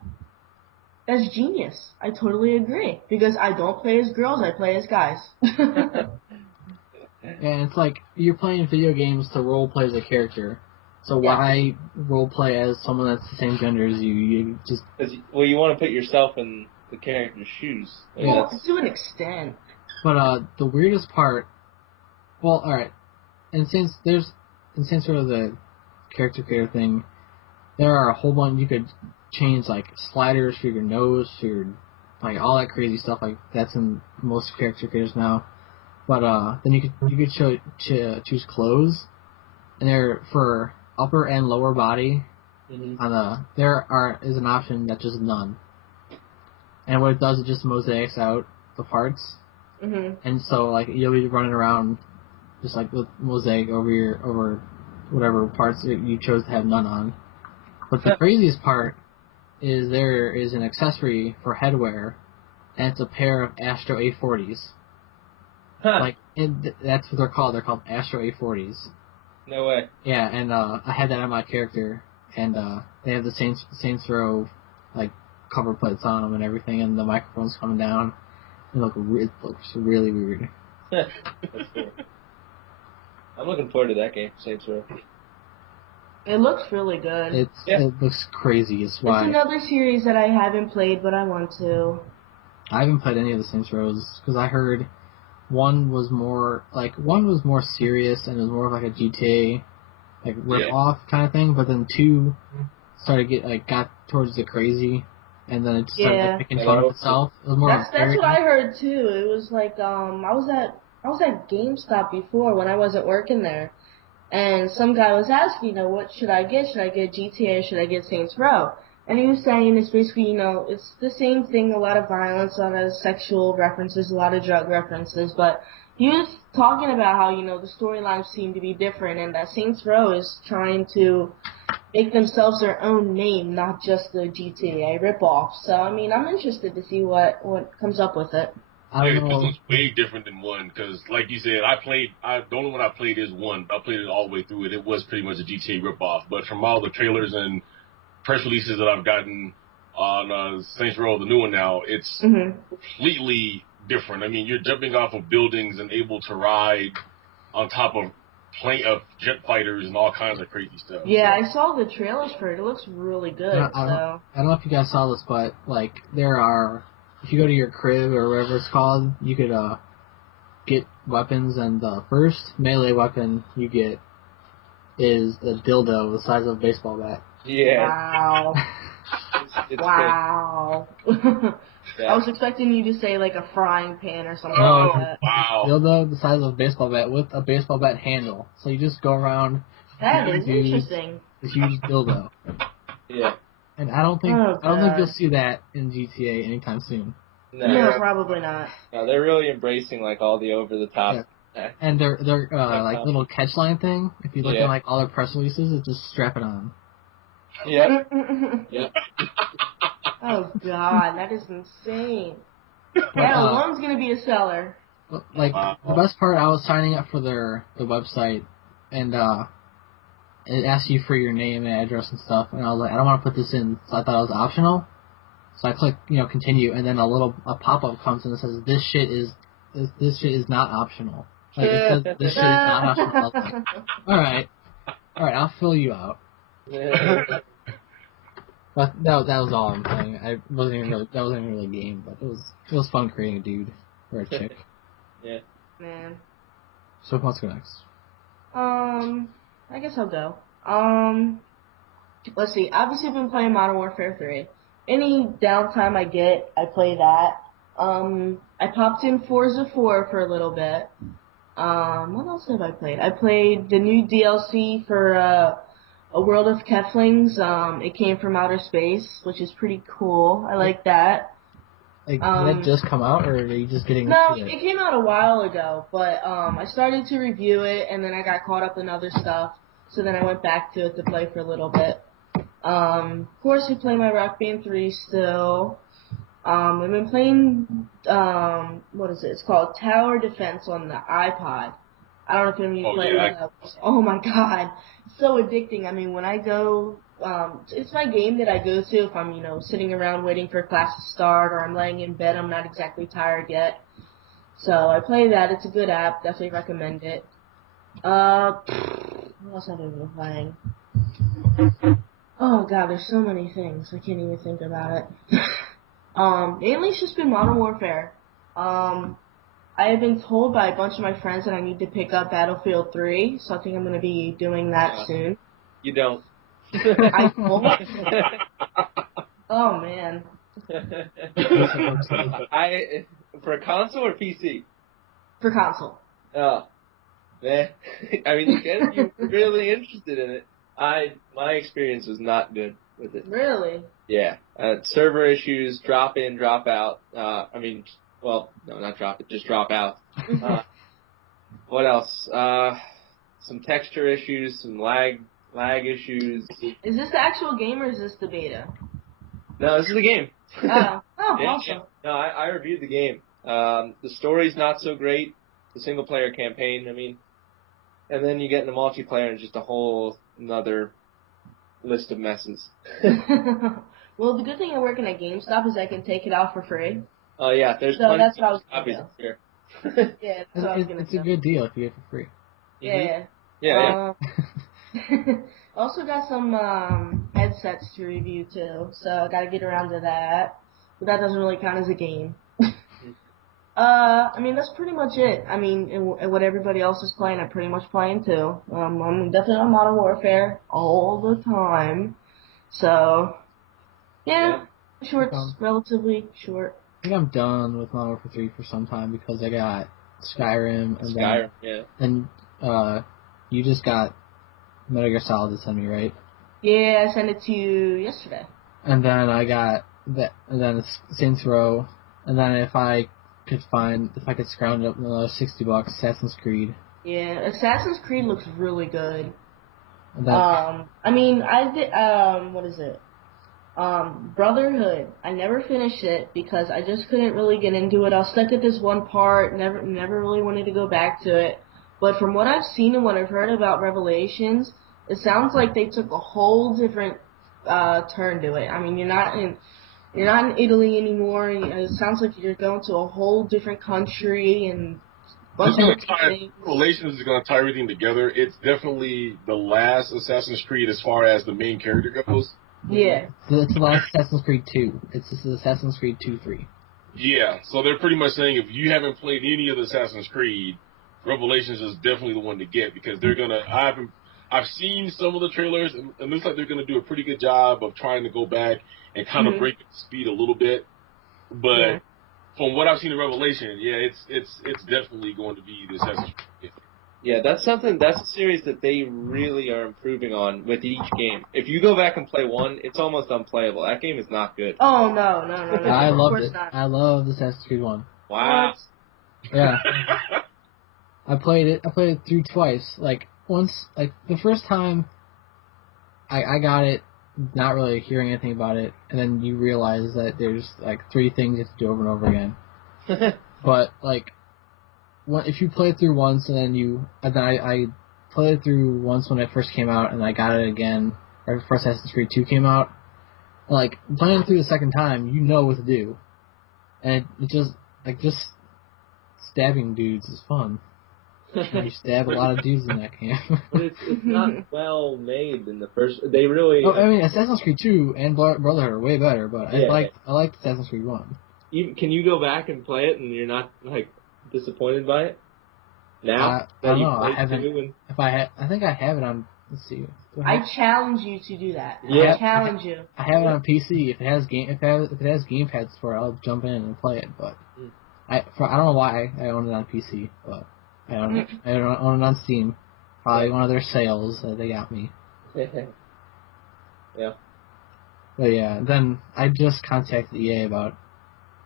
That's genius. I totally agree. Because I don't play as girls, I play as guys. And it's like, you're playing video games to role play as a character. So why role play as someone that's the same gender as you? You just... Well, you want to put yourself in the character's shoes. Well, to an extent. But the weirdest part... Well, alright. And since sort of the character creator thing, there are a whole bunch... You could change, like, sliders for your nose, for your... Like, all that crazy stuff. Like, that's in most character creators now. But then you could choose clothes, and they're for upper and lower body. Mm-hmm. There is an option that's just none, and what it does is just mosaics out the parts. Mm-hmm. And so like you'll be running around just like with mosaic over whatever parts you chose to have none on. But the craziest part is there is an accessory for headwear, and it's a pair of Astro A40s. Like, that's what they're called. They're called Astro A40s. No way. Yeah, and I had that on my character, and they have the Saints Row like cover plates on them and everything, and the microphone's coming down. It looks really weird. That's cool. I'm looking forward to that game, Saints Row. It looks really good. It looks crazy. It's another series that I haven't played, but I want to. I haven't played any of the Saints Rows because I heard. One was more serious and it was more of like a GTA like rip off kind of thing, but then 2 got towards the crazy, and then it started making fun of itself. It was more that's what I heard too. It was like I was at GameStop before when I wasn't working there, and some guy was asking, what should I get? Should I get GTA or should I get Saints Row? And he was saying it's basically, it's the same thing, a lot of violence, a lot of sexual references, a lot of drug references, but he was talking about how, the storylines seem to be different, and that Saints Row is trying to make themselves their own name, not just the GTA ripoff. So, I mean, I'm interested to see what comes up with it. This one's way different than 1, because, like you said, the only one I played is 1. I played it all the way through it. It was pretty much a GTA ripoff, but from all the trailers and press releases that I've gotten on Saints Row, the new one now, it's completely different. I mean, you're jumping off of buildings and able to ride on top of jet fighters and all kinds of crazy stuff. Yeah, I saw the trailers for it. It looks really good. I don't know if you guys saw this, but like if you go to your crib or whatever it's called, you could get weapons, and the first melee weapon you get is a dildo the size of a baseball bat. Yeah. Wow. It's Wow. Yeah. I was expecting you to say like a frying pan or something Oh, like that. wow. Dildo the size of a baseball bat with a baseball bat handle. So you just go around. That is use interesting. This huge dildo. Yeah. And I don't think God. you'll see that in GTA anytime soon. No, probably not. No, they're really embracing like all the over the top. Yeah. And their like little catch line thing, if you look at like all their press releases, it's just strap it on. Yeah. Yeah. Oh God, that is insane. That alone's gonna be a seller. Like the best part, I was signing up for the website, and it asks you for your name and address and stuff, and I was like, I don't want to put this in, so I thought it was optional. So I click, continue, and then a pop-up comes and it says this shit is not optional. Like it says this shit is not optional. I was like, all right, I'll fill you out. But that was all I'm saying. That wasn't even really a game, but it was fun creating a dude or a chick. Yeah. Man. So what's go next? I guess I'll go. Let's see. Obviously, I've been playing Modern Warfare 3. Any downtime I get, I play that. I popped in Forza 4 for a little bit. What else have I played? I played the new DLC for A World of Keflings. It came from outer space, which is pretty cool. I like that. Like, did that just come out, or are you just getting No, into it? it came out a while ago, but I started to review it, and then I got caught up in other stuff, so then I went back to it to play for a little bit. Of course, we play my Rock Band 3 still. I've been playing, what is it? It's called Tower Defense on the iPod. I don't know if any of you play that. Oh my god. It's so addicting. I mean, when I go, it's my game that I go to if I'm, sitting around waiting for class to start, or I'm laying in bed, I'm not exactly tired yet. So I play that. It's a good app. Definitely recommend it. What else have I been playing? Oh god, there's so many things. I can't even think about it. Mainly it's just been Modern Warfare. I have been told by a bunch of my friends that I need to pick up Battlefield 3, so I think I'm going to be doing that soon. You don't. I won't. Oh, man. For console or PC? For console. Oh, man. I mean, you're really interested in it. My experience was not good with it. Really? Yeah. Server issues, drop in, drop out. Well, no, not drop it, just drop out. What else? Some texture issues, some lag issues. Is this the actual game or is this the beta? No, this is the game. Oh, yeah, awesome. Yeah. No, I reviewed the game. The story's not so great. The single player campaign, and then you get into multiplayer and just a whole another list of messes. Well, the good thing of working at GameStop is I can take it out for free. Oh yeah, there's so that's what I was copies gonna here. Yeah, that's what I was gonna It's a good deal if you get it for free. Yeah. Yeah. Also got some headsets to review too, so I gotta get around to that. But that doesn't really count as a game. That's pretty much it. And what everybody else is playing, I'm pretty much playing too. I'm definitely on Modern Warfare all the time. So, yeah. Short's relatively short. I think I'm done with Modern Warfare 3 for some time because I got Skyrim and then you just got Metal Gear Solid to send me, right? Yeah, I sent it to you yesterday. And then I got that, and then Saints Row, and then if I could scrounge up another $60, Assassin's Creed. Yeah, Assassin's Creed looks really good. And then, I did, what is it? Brotherhood. I never finished it because I just couldn't really get into it. I was stuck at this one part, never really wanted to go back to it. But from what I've seen and what I've heard about Revelations, it sounds like they took a whole different turn to it. You're not in Italy anymore. It sounds like you're going to a whole different country and bunch of things. Revelations is going to tie everything together. It's definitely the last Assassin's Creed as far as the main character goes. Yeah. So it's the last Assassin's Creed 2. It's Assassin's Creed 2-3. Yeah, so they're pretty much saying if you haven't played any of the Assassin's Creed, Revelations is definitely the one to get because they're gonna. I I've seen some of the trailers, and it looks like they're going to do a pretty good job of trying to go back and kind of break the speed a little bit. But from what I've seen in Revelation, yeah, it's definitely going to be the Assassin's Creed. Yeah, that's a series that they really are improving on with each game. If you go back and play one, it's almost unplayable. That game is not good. Oh, no. I Of loved course it. not. I love Assassin's Creed 1. Wow. Yeah. I played it through twice. Like, once, like, the first time I got it, not really hearing anything about it, and then you realize that there's, like, 3 things you have to do over and over again. But, like, if you play it through once and then I played it through once when it first came out and I got it again right before Assassin's Creed 2 came out. Like, playing it through the second time, you know what to do. And it just stabbing dudes is fun. You stab a lot of dudes in that game. But it's not well made in the first. They really. I mean, Assassin's Creed 2 and Brotherhood are way better, but I liked Assassin's Creed 1. Can you go back and play it and you're not like disappointed by it? Now I don't know. I haven't. I think I have it on. Let's see. I challenge you to do that. Yeah. I challenge you. I have it on PC. If it has gamepad support, I'll jump in and play it. But I don't know why I own it on PC, but I don't own it on Steam. Probably one of their sales that they got me. Yeah. But yeah, then I just contacted EA about.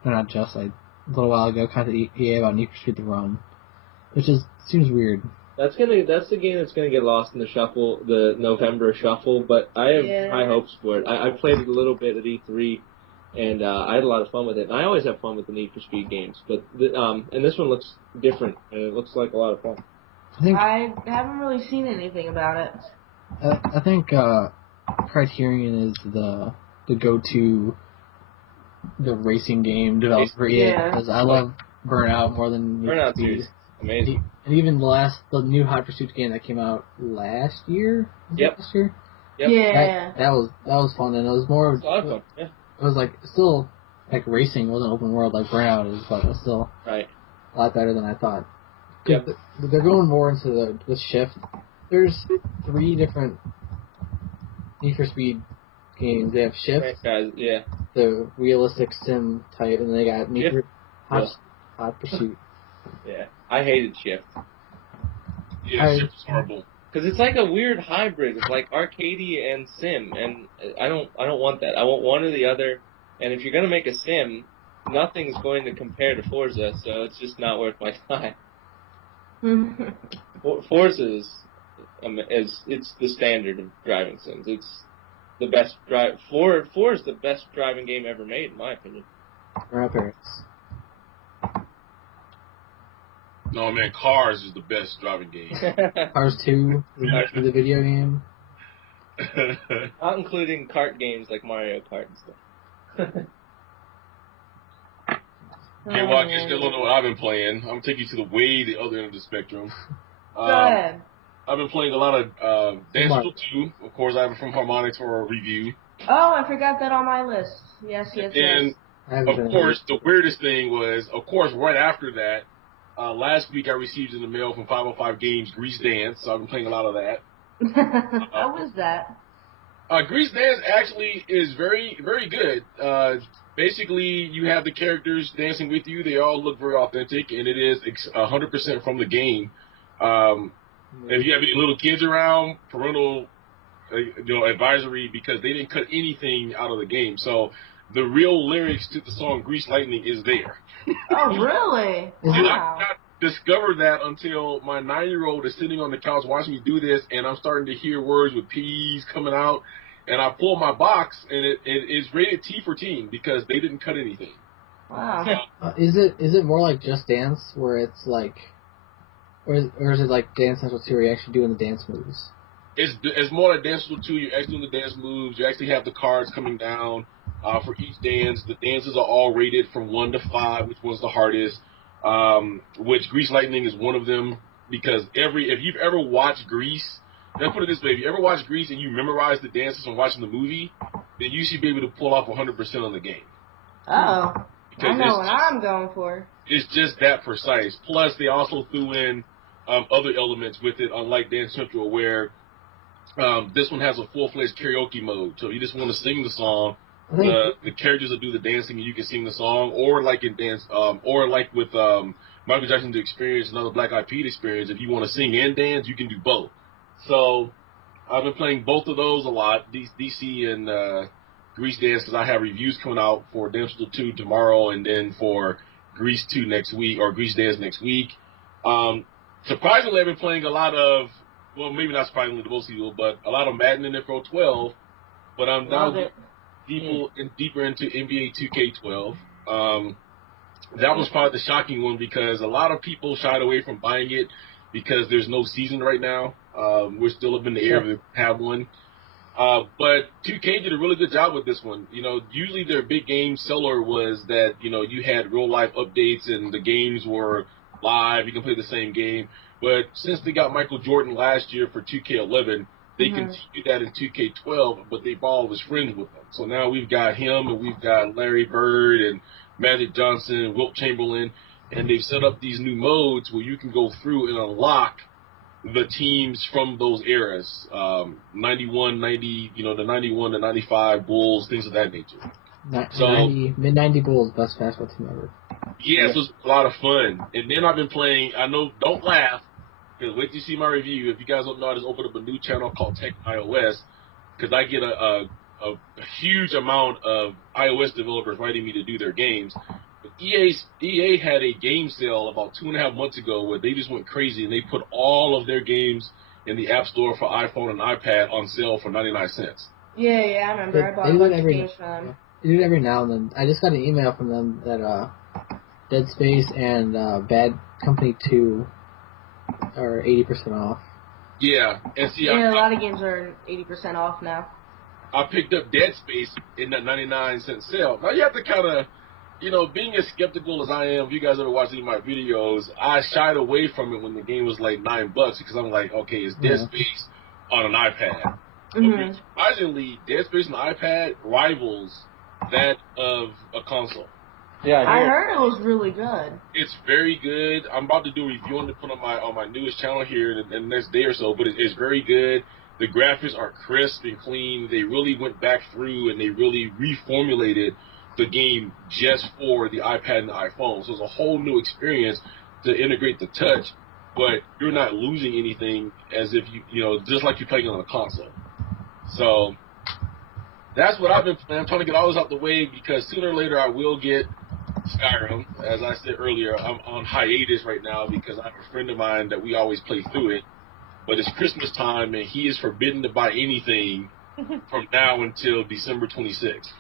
Not just a little while ago. Contacted EA about Need for Speed: The Run, which seems weird. That's the game that's gonna get lost in the shuffle, the November shuffle. But I have high hopes for it. I played it a little bit at E3, and I had a lot of fun with it. And I always have fun with the Need for Speed games, but and this one looks different, and it looks like a lot of fun. I haven't really seen anything about it. I think Criterion is the go-to the racing game developed for EA because I love Burnout more than Need for Speed. Amazing. And even the new Hot Pursuit game that came out last year. Yep. Last year? Yep. Yeah. That was fun, and it was more. It's a lot of fun. Yeah. It was like still like racing wasn't open world like Burnout is, but it was still a lot better than I thought. Yep. They're going more into the shift. There's 3 different Need for Speed games. They have Shift, the realistic sim type, and they got Need for Hot Pursuit. Yeah, I hated Shift. Yeah, Shift is horrible. Because it's like a weird hybrid of like arcadey and sim, and I don't want that. I want one or the other. And if you're gonna make a sim, nothing's going to compare to Forza, so it's just not worth my time. Forza is it's the standard of driving sims. It's the best drive. 4 is the best driving game ever made, in my opinion. Our parents. No, man, Cars is the best driving game. Cars 2, the video game. Not including kart games like Mario Kart and stuff. Okay, well, I guess you don't know what I've been playing. I'm taking you to the other end of the spectrum. Go ahead. I've been playing a lot of Dance Central 2. Of course, I have it from Harmonix for a review. Oh, I forgot that on my list. Yes. And, of course, the weirdest thing was, of course, right after that, last week I received in the mail from 505 Games Grease Dance, so I've been playing a lot of that. How was that? Grease Dance actually is very, very good. Basically, you have the characters dancing with you. They all look very authentic, and it is 100% from the game. If you have any little kids around, parental advisory, because they didn't cut anything out of the game. So the real lyrics to the song Grease Lightning is there. Oh, really? And I did not discover that until my 9-year-old is sitting on the couch watching me do this, and I'm starting to hear words with P's coming out. And I pull my box, and it is rated T for teen because they didn't cut anything. Wow. Is it more like Just Dance, where it's like, or is it like Dance Central 2, where you're actually doing the dance moves? It's more like Dance Central 2. You're actually doing the dance moves. You actually have the cards coming down for each dance. The dances are all rated from 1 to 5, which was the hardest. Which Grease Lightning is one of them, because if you've ever watched Grease. Let's put it this way, if you ever watch Grease and you memorize the dances from watching the movie, then you should be able to pull off 100% on the game. Oh. I know what I'm going for. It's just that precise. Plus, they also threw in other elements with it, unlike Dance Central, where This one has a full-fledged karaoke mode. So if you just want to sing the song, I the characters will do the dancing and you can sing the song, or like in dance, or like with Michael Jackson's Experience, another Black Eyed Peas Experience. If you want to sing and dance, you can do both. So I've been playing both of those a lot, DC and Grease Dance, because I have reviews coming out for Damsel 2 tomorrow, and then for Grease 2 next week, or Grease Dance next week. Surprisingly, I've been playing a lot of, well, maybe not surprisingly to most people, but a lot of Madden and Info 12. But I'm now deeper into NBA 2K12. That was probably the shocking one because a lot of people shied away from buying it because there's no season right now. We're still up in the air to have one. But 2K did a really good job with this one. You know, usually their big game seller was that, you know, you had real life updates and the games were live. You can play the same game. But since they got Michael Jordan last year for 2K11, they continued that in 2K12, but they brought all his friends with them. So now we've got him and we've got Larry Bird and Magic Johnson, Wilt Chamberlain, and they've set up these new modes where you can go through and unlock the teams from those eras, 91, 90, you know, the 91 to 95 Bulls, things of that nature. Mid-90 Bulls, best basketball team ever. Yeah, so it's a lot of fun. And then I've been playing, I know, don't laugh, because wait till you see my review. If you guys don't know, I just opened up a new channel called Tech iOS, because I get a huge amount of iOS developers writing me to do their games. But EA had a game sale about 2.5 months ago where they just went crazy and they put all of their games in the App Store for iPhone and iPad on sale for 99 cents. Yeah, I remember. I bought a bunch of games from them. Yeah. They do it every now and then. I just got an email from them that Dead Space and Bad Company 2 are 80% off. Yeah, and see, a lot of games are 80% off now. I picked up Dead Space in that 99-cent sale. Now you have to kind of, you know, being as skeptical as I am, if you guys ever watched any of my videos, I shied away from it when the game was like $9 because I'm like, okay, it's Dead Space on an iPad. But surprisingly, Dead Space on the iPad rivals that of a console. Yeah, I heard it was really good. It's very good. I'm about to do a review on it, put on my newest channel here in the next day or so, but it's very good. The graphics are crisp and clean. They really went back through and they really reformulated the game just for the iPad and the iPhone. So it's a whole new experience to integrate the touch, but you're not losing anything as if you know, just like you're playing on a console. So that's what I've been playing. I'm trying to get all this out the way because sooner or later I will get Skyrim. As I said earlier, I'm on hiatus right now because I have a friend of mine that we always play through it. But it's Christmas time, and he is forbidden to buy anything from now until December 26th.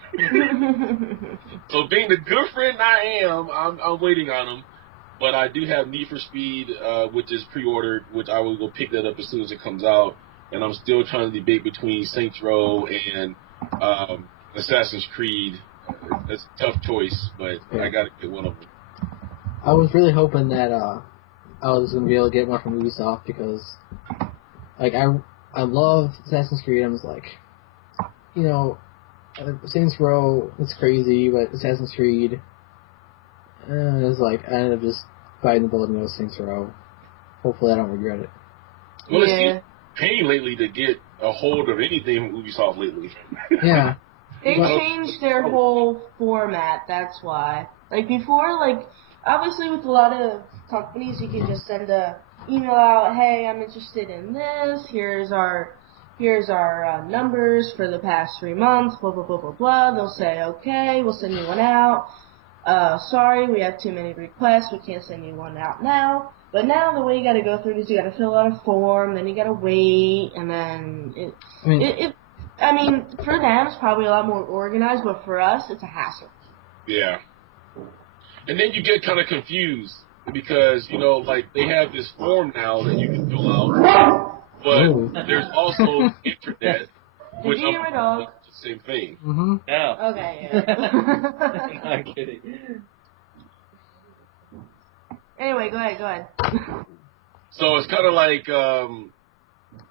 So being the good friend I am, I'm waiting on him. But I do have Need for Speed, which is pre-ordered, which I will go pick that up as soon as it comes out. And I'm still trying to debate between Saints Row and Assassin's Creed. It's a tough choice, but I got to get one of them. I was really hoping that I was going to be able to get one from Ubisoft because, like, I love Assassin's Creed. I was like, you know, Saints Row, it's crazy, but Assassin's Creed, it's like, I ended up just biting the bullet and go Saints Row. Hopefully I don't regret it. Well, it seems pain lately to get a hold of anything from Ubisoft lately. Yeah. They changed their whole format, that's why. Like, before, like, obviously with a lot of companies, you can just send a email out, hey, I'm interested in this, here's our numbers for the past 3 months, blah, blah, blah, blah, blah. They'll say, okay, we'll send you one out. Sorry, we have too many requests, we can't send you one out now. But now the way you gotta go through is you gotta fill out a form, then you gotta wait, and then I mean, for them it's probably a lot more organized, but for us it's a hassle. Yeah. And then you get kind of confused because, you know, like they have this form now that you can fill out, but there's also internet, which Did you hear my dog? It's the same thing. Mm-hmm. Yeah. Okay, yeah. I'm kidding. Anyway, go ahead. So it's kind of like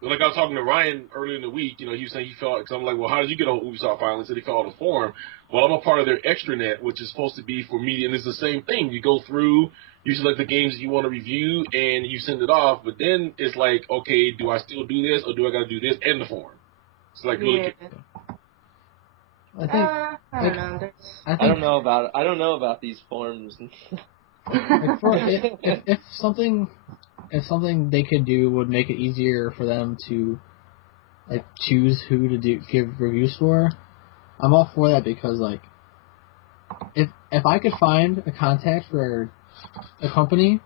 Like I was talking to Ryan earlier in the week, he was saying he felt, because I'm like, well, how did you get on Ubisoft finally? He said he filled out a form. Well, I'm a part of their extranet, which is supposed to be for media, and it's the same thing. You go through, you select the games that you want to review, and you send it off, but then it's like, okay, do I still do this, or do I got to do this and the form? It's like really. I think. I don't know. I don't know about these forms. Like if something they could do would make it easier for them to like choose who to give reviews for, I'm all for that, because like if I could find a contact for a company,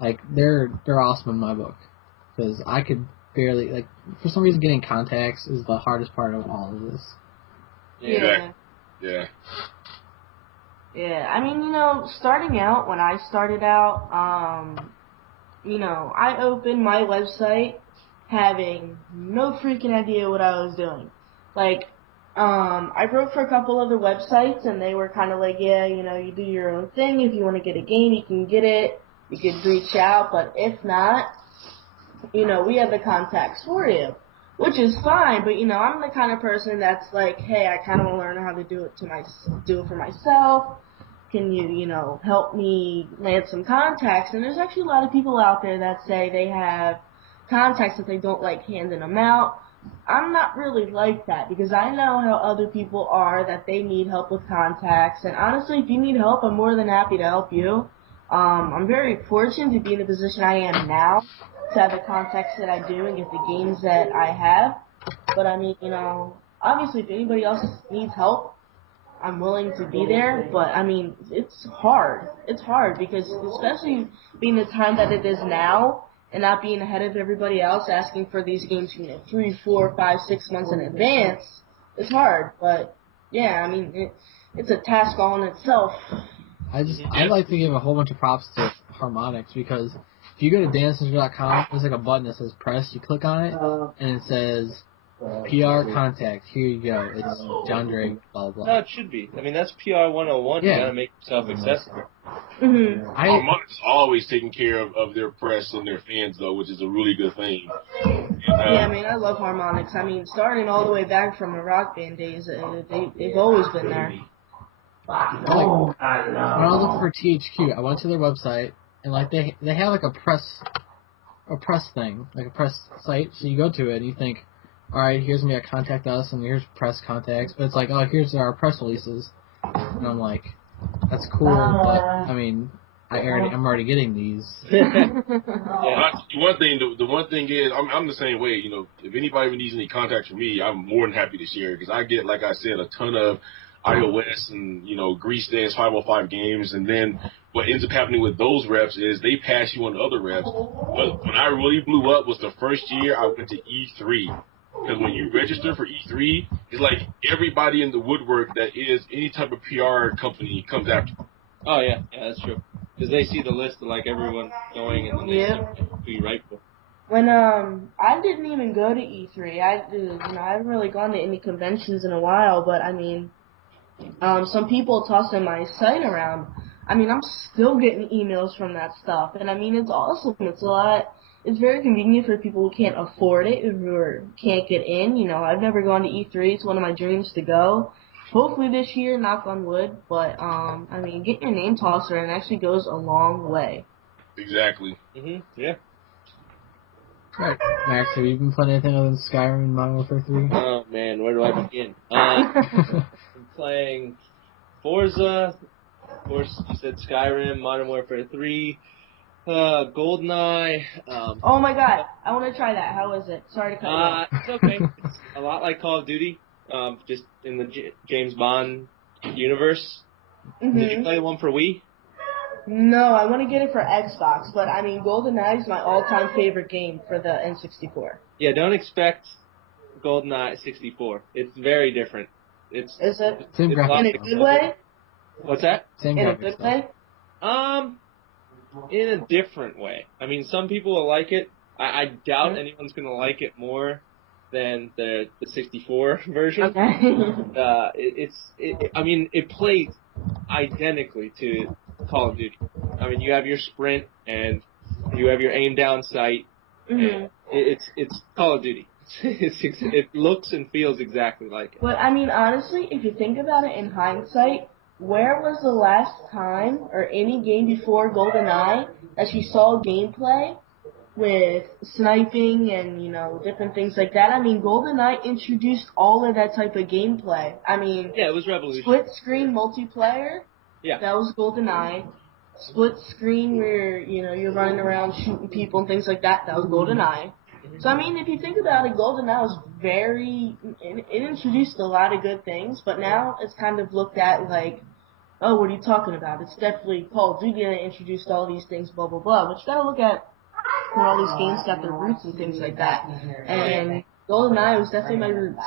like they're awesome in my book, because I could barely, like, for some reason getting contacts is the hardest part of all of this. Yeah. Yeah. Yeah, I mean, starting out, when I started out, I opened my website having no freaking idea what I was doing. Like, I wrote for a couple other websites, and they were kind of like, yeah, you do your own thing. If you want to get a game, you can get it. You could reach out, but if not, we have the contacts for you. Which is fine, but I'm the kind of person that's like, hey, I kind of want to learn how to do it for myself. Can you, help me land some contacts? And there's actually a lot of people out there that say they have contacts that they don't like handing them out. I'm not really like that, because I know how other people are, that they need help with contacts. And honestly, if you need help, I'm more than happy to help you. I'm very fortunate to be in the position I am now, to have the contacts that I do and get the games that I have. But I mean, obviously if anybody else needs help, I'm willing to be there. But I mean, it's hard. It's hard, because especially being the time that it is now, and not being ahead of everybody else asking for these games, 3, 4, 5, 6 months in advance, it's hard. But yeah, I mean, it's a task all in itself. I'd like to give a whole bunch of props to Harmonix, because if you go to dancecenter.com, there's like a button that says press. You click on it, and it says PR contact. Here you go. It's John Drake, blah, blah. No, it should be. I mean, that's PR 101. Yeah. You gotta make yourself accessible. Mm-hmm. Harmonix always taking care of their press and their fans, though, which is a really good thing. Yeah, I mean, I love Harmonix. I mean, starting all the way back from the Rock Band days, they've always been there. Like, when I was looking for THQ, I went to their website, and like they have like a press thing, like a press site. So you go to it and you think, all right, here's me, contact us, and here's press contacts. But it's like, oh, here's our press releases, and I'm like, that's cool, but I mean, I'm already getting these. Yeah. The one thing is, I'm the same way. If anybody needs any contacts from me, I'm more than happy to share, because I get, like I said, a ton of iOS and Grease Dance 505 games, and then what ends up happening with those reps is they pass you on to other reps. But when I really blew up was the first year I went to E3. Because when you register for E3, it's like everybody in the woodwork that is any type of PR company comes after you. Oh, yeah, that's true. Because they see the list of, like, everyone going, and then they see who you write for. When, I didn't even go to E3. I haven't really gone to any conventions in a while, but I mean, some people tossing my site around. I mean, I'm still getting emails from that stuff, and I mean, it's awesome. It's very convenient for people who can't afford it, or can't get in. I've never gone to E3. It's one of my dreams to go. Hopefully this year, knock on wood. But, I mean, getting your name tossed around actually goes a long way. Exactly. Yeah. Right. Max, have you been playing anything other than Skyrim and Modern Warfare 3? Oh, man, where do I begin? I'm playing Forza. Of course, you said Skyrim, Modern Warfare 3, GoldenEye. Oh my god, I want to try that. How is it? Sorry to cut you off. It's okay. It's a lot like Call of Duty, just in the James Bond universe. Mm-hmm. Did you play one for Wii? No, I want to get it for Xbox, but I mean, GoldenEye is my all-time favorite game for the N64. Yeah, don't expect GoldenEye 64. It's very different. Is it? Same in a good way? What's that? Same in a good way? In a different way. I mean, some people will like it. I doubt anyone's going to like it more than the 64 version. Okay. I mean, it plays identically to Call of Duty. I mean, you have your sprint and you have your aim down sight. Mhm. It's Call of Duty. It looks and feels exactly like it. But I mean, honestly, if you think about it in hindsight, where was the last time or any game before GoldenEye that you saw gameplay with sniping and, you know, different things like that? I mean, GoldenEye introduced all of that type of gameplay. I mean, Yeah, it was revolution. split screen multiplayer, Yeah. that was GoldenEye. Split screen where, you know, you're running around shooting people and things like that, that was GoldenEye. So, I mean, if you think about it, GoldenEye was it introduced a lot of good things, but now it's kind of looked at like, oh, what are you talking about? It's definitely Call of Duty that introduced all these things, blah, blah, blah. But you gotta look at where all these games got their roots and things like that. And GoldenEye was definitely my roots.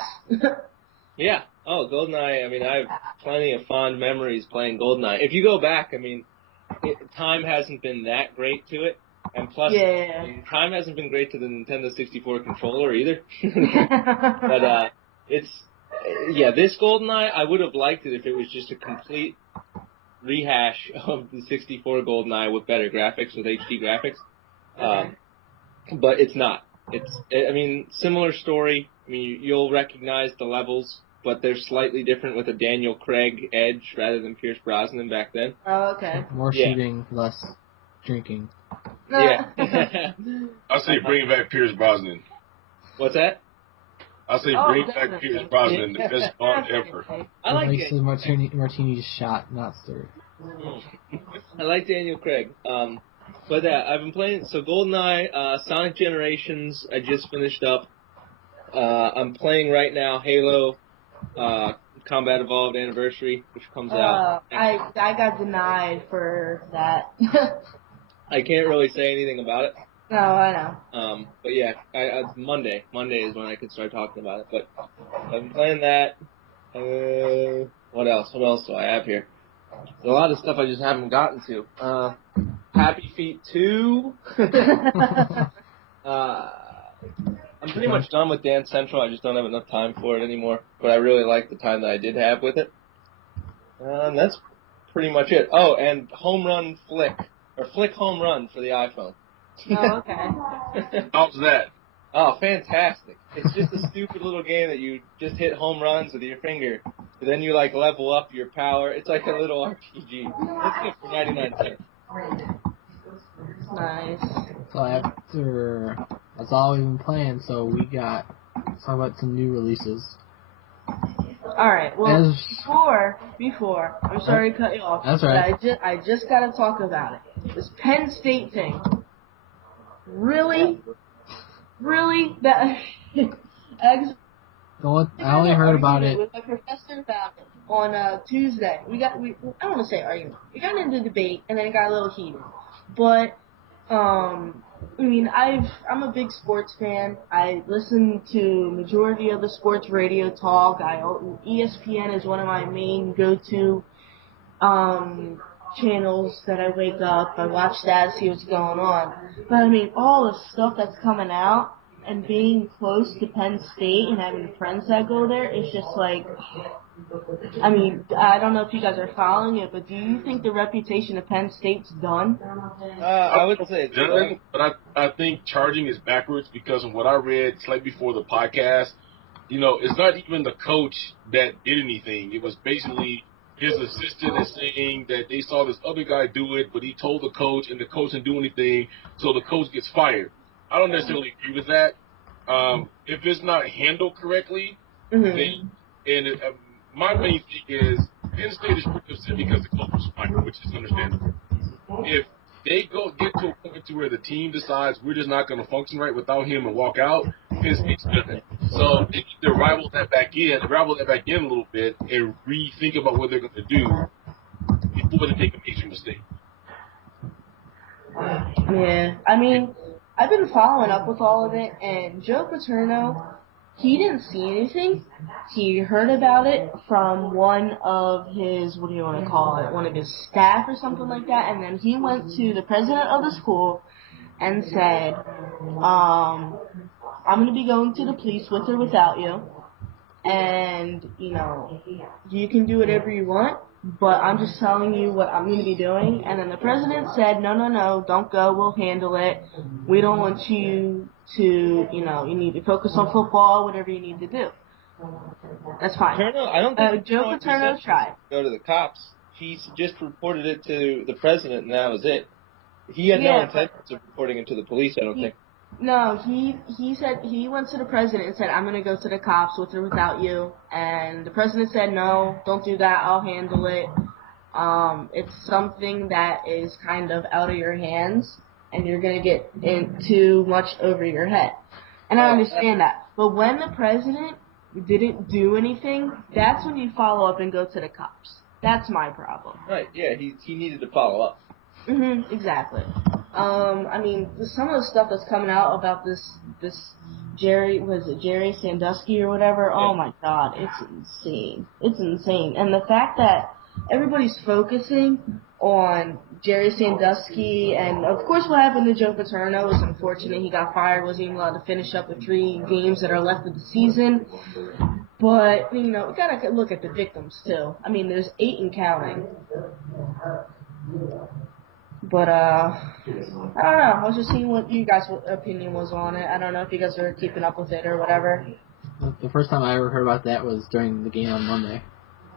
Yeah. Oh, GoldenEye, I mean, I have plenty of fond memories playing GoldenEye. If you go back, I mean, time hasn't been that great to it. And plus, Yeah. time hasn't been great to the Nintendo 64 controller either. But, this GoldenEye, I would have liked it if it was just a complete rehash of the 64 GoldenEye with better graphics, with HD graphics. But it's not. I mean, similar story. I mean, you'll recognize the levels, but they're slightly different with a Daniel Craig edge rather than Pierce Brosnan back then. Oh, okay. More shooting, less drinking. Yeah. I say bring back Pierce Brosnan. What's that? I say bring back Pierce Brosnan, the best Bond ever. I like makes the martini shot, not stirred. I like Daniel Craig. But I've been playing, so GoldenEye, Sonic Generations, I just finished up. I'm playing right now Halo, Combat Evolved Anniversary, which comes out. I got denied for that. I can't really say anything about it. No, I know. But yeah, Monday is when I can start talking about it. But I've been playing that. What else? What else do I have here? There's a lot of stuff I just haven't gotten to. Happy Feet 2. I'm pretty much done with Dance Central. I just don't have enough time for it anymore. But I really like the time that I did have with it. And that's pretty much it. Oh, and Home Run Flick. Or Flick Home Run for the iPhone. Oh, okay. How's that? Oh, fantastic. It's just a stupid little game that you just hit home runs with your finger. But then you, like, level up your power. It's like a little RPG. Let's get it for 99 cents. Nice. So that's all we've been playing, so let's talk about some new releases. Alright, well, before, I'm sorry to cut you off. That's right. But I just gotta talk about it. This Penn State thing. Really? That, I only heard about it. With my professor about it on Tuesday. I don't want to say argument. We got into debate, and then it got a little heated. But, I mean, I'm a big sports fan. I listen to majority of the sports radio talk. ESPN is one of my main go-to channels that I wake up. I watch that, see what's going on. But I mean, all the stuff that's coming out and being close to Penn State and having friends that go there, it's just like, I mean, I don't know if you guys are following it, but do you think the reputation of Penn State's done? I would say it's done. But I think charging is backwards because of what I read slightly before the podcast. You know, it's not even the coach that did anything. It was basically his assistant is saying that they saw this other guy do it, but he told the coach, and the coach didn't do anything, so the coach gets fired. I don't necessarily agree with that. If it's not handled correctly, my main thing is Penn State is pretty upset because the coach was fired, which is understandable. If they get to a point to where the team decides we're just not going to function right without him and walk out, Penn State's done. So they need to rival that back in a little bit and rethink about what they're going to do before they make a major mistake. Yeah, I mean, I've been following up with all of it, and Joe Paterno, he didn't see anything. He heard about it from one of his, what do you want to call it, one of his staff or something like that, and then he went to the president of the school and said, I'm going to be going to the police with or without you. and, you know, you can do whatever you want, but I'm just telling you what I'm going to be doing. And then the president said, no, don't go, we'll handle it. We don't want you to, you know, you need to focus on football, whatever you need to do. That's fine. Paterno, I don't think Joe Paterno tried. Go to the cops. He just reported it to the president, and that was it. He had no intention of reporting it to the police, I don't think. No, he said he went to the president and said, I'm going to go to the cops with or without you. And the president said, no, don't do that. I'll handle it. It's something that is kind of out of your hands, and you're going to get too much over your head. And I understand that. But when the president didn't do anything, that's when you follow up and go to the cops. That's my problem. Right, yeah, he needed to follow up. Exactly. I mean, some of the stuff that's coming out about this Jerry Sandusky or whatever, oh my god, it's insane. It's insane. And the fact that everybody's focusing on Jerry Sandusky, and of course what happened to Joe Paterno was unfortunate. He got fired, wasn't even allowed to finish up the 3 games that are left of the season. But, you know, we gotta look at the victims too. I mean, there's 8 and counting. But, I don't know. I was just seeing what you guys' opinion was on it. I don't know if you guys are keeping up with it or whatever. The first time I ever heard about that was during the game on Monday.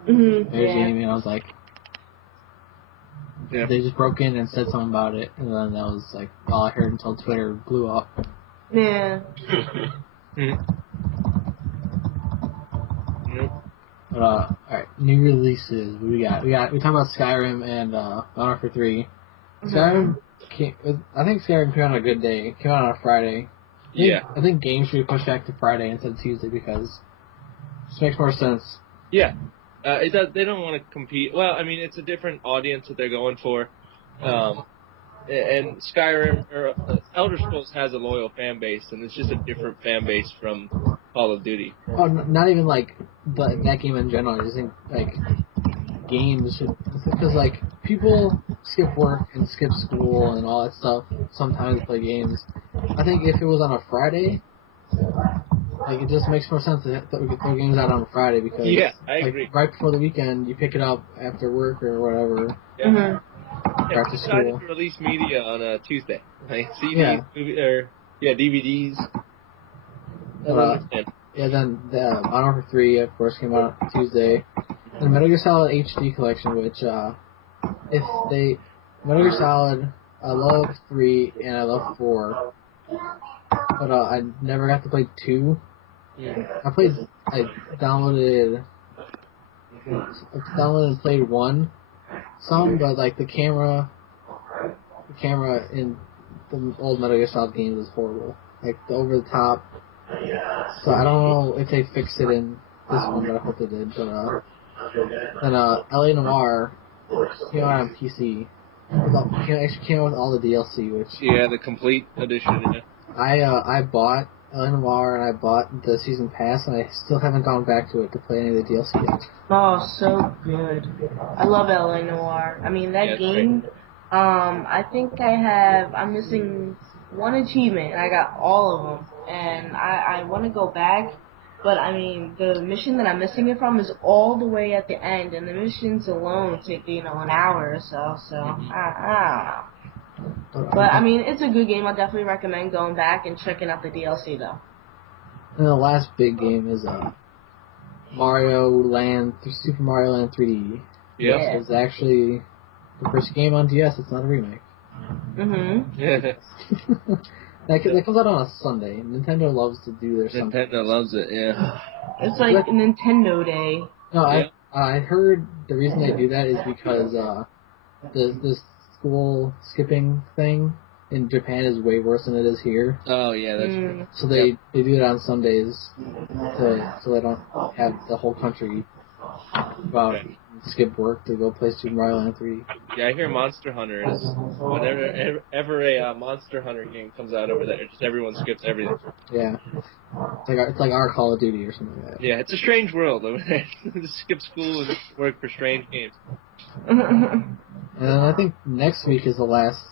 Game, and I was like, they just broke in and said something about it, and then that was like all I heard until Twitter blew up. Yeah. But, alright, new releases. What we got? We talked about Skyrim and Modern Warfare 3. Skyrim I think Skyrim came out on a good day. It came out on a Friday. I think games should be pushed back to Friday instead of Tuesday because it just makes more sense. Yeah. It does. They don't want to compete. Well, I mean, it's a different audience that they're going for. And Skyrim, or Elder Scrolls has a loyal fan base, and it's just a different fan base from Call of Duty. Oh, not even like that game in general. I just think like games should, because like people skip work and skip school and all that stuff sometimes to play games. I think if it was on a Friday, like it just makes more sense that we could throw games out on a Friday because I agree. Right before the weekend you pick it up after work or whatever. Back to school. To release media on a Tuesday, like CDs, DVDs. Then the Modern Warfare 3 of course came out Tuesday. And Metal Gear Solid HD Collection, which Metal Gear Solid, I love 3 and I love 4, but I never got to play 2. I downloaded and played 1 some, but like the camera in the old Metal Gear Solid games was horrible, like the over the top. So I don't know if they fixed it in this one, but I hope they did. But and LA Noire came out on PC. Actually came out with all the DLC, which the complete edition. I bought LA Noire and I bought the season pass, and I still haven't gone back to it to play any of the DLC yet. Oh, so good! I love LA Noire. I mean that game. Great. I think I'm missing 1 achievement, and I got all of them, and I want to go back. But, I mean, the mission that I'm missing it from is all the way at the end, and the missions alone take, an hour or so, I don't know. But, I mean, it's a good game. I definitely recommend going back and checking out the DLC, though. And the last big game is Super Mario Land 3D. Yeah. It's actually the first game on DS. It's not a remake. That comes out on a Sunday. Nintendo loves to do their Sunday. Nintendo loves it, yeah. It's like Nintendo Day. No, I heard the reason they do that is because the school skipping thing in Japan is way worse than it is here. Oh yeah, that's true. So they do it on Sundays so they don't have the whole country skip work to go play Super Mario Land 3. Yeah, I hear Monster Hunter is whenever a Monster Hunter game comes out over there, just everyone skips everything. Yeah, it's like our Call of Duty or something like that. Yeah, it's a strange world over there. Skip school and work for strange games. And I think next week is the last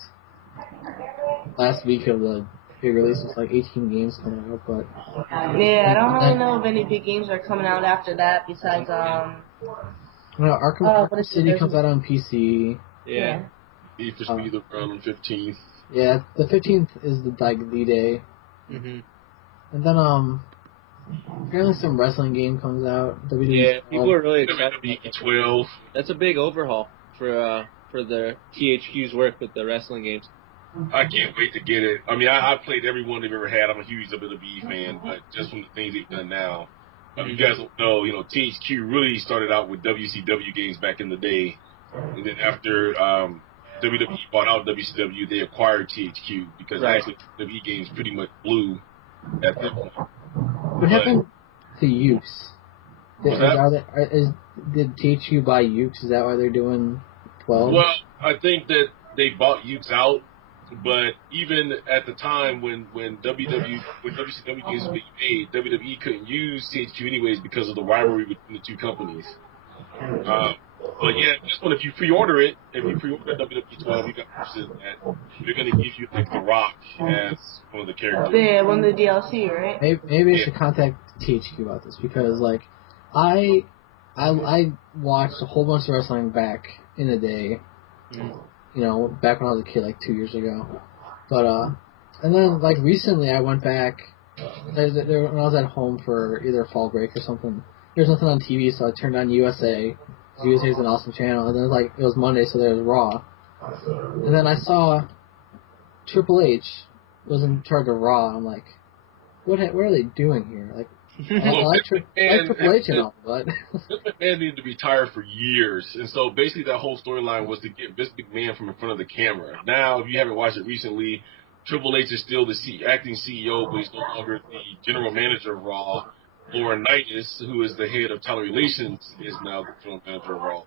week of the big releases, like 18 games coming out, but Yeah, I don't really know if any big games are coming out after that besides Arkham what is it? City There's comes out on PC. Yeah. Need for Speed around the 15th. Yeah, the 15th is the day. Mm-hmm. And then apparently some wrestling game comes out. WWE Yeah, 12. people are really excited. WWE 12. That's a big overhaul for the THQ's work with the wrestling games. I can't wait to get it. I mean, I played every one they've ever had. I'm a huge WWE fan, but just from the things they've done now. You guys don't know, THQ really started out with WCW games back in the day. And then after WWE bought out WCW, they acquired THQ because actually WWE games pretty much blew at that point. What happened to Ukes? What's Did THQ buy Ukes? Is that why they're doing 12? Well, I think that they bought Ukes out, but even at the time when WCW games were being made, WWE couldn't use THQ anyways because of the rivalry between the two companies. But yeah, this one, if you pre-order WWE 12, you got purchases that they're going to give you like The Rock as one of the characters. Yeah, one of the DLC, right? Maybe I should contact THQ about this because, like, I watched a whole bunch of wrestling back in the day. Back when I was a kid, like 2 years ago. But and then like recently, I went back. When I was at home for either fall break or something. There's nothing on TV, so I turned on USA. USA is an awesome channel, and then it was Monday, so there was Raw. And then I saw Triple H was in charge of Raw. I'm like, what are they doing here? Like, I like Triple H and all, but Vince McMahon needed to be retired for years, and so basically that whole storyline was to get Vince McMahon from in front of the camera. Now, if you haven't watched it recently, Triple H is still the acting CEO, but he's no longer the general manager of Raw. Laurinaitis, who is the head of talent relations, is now the general manager of Raw.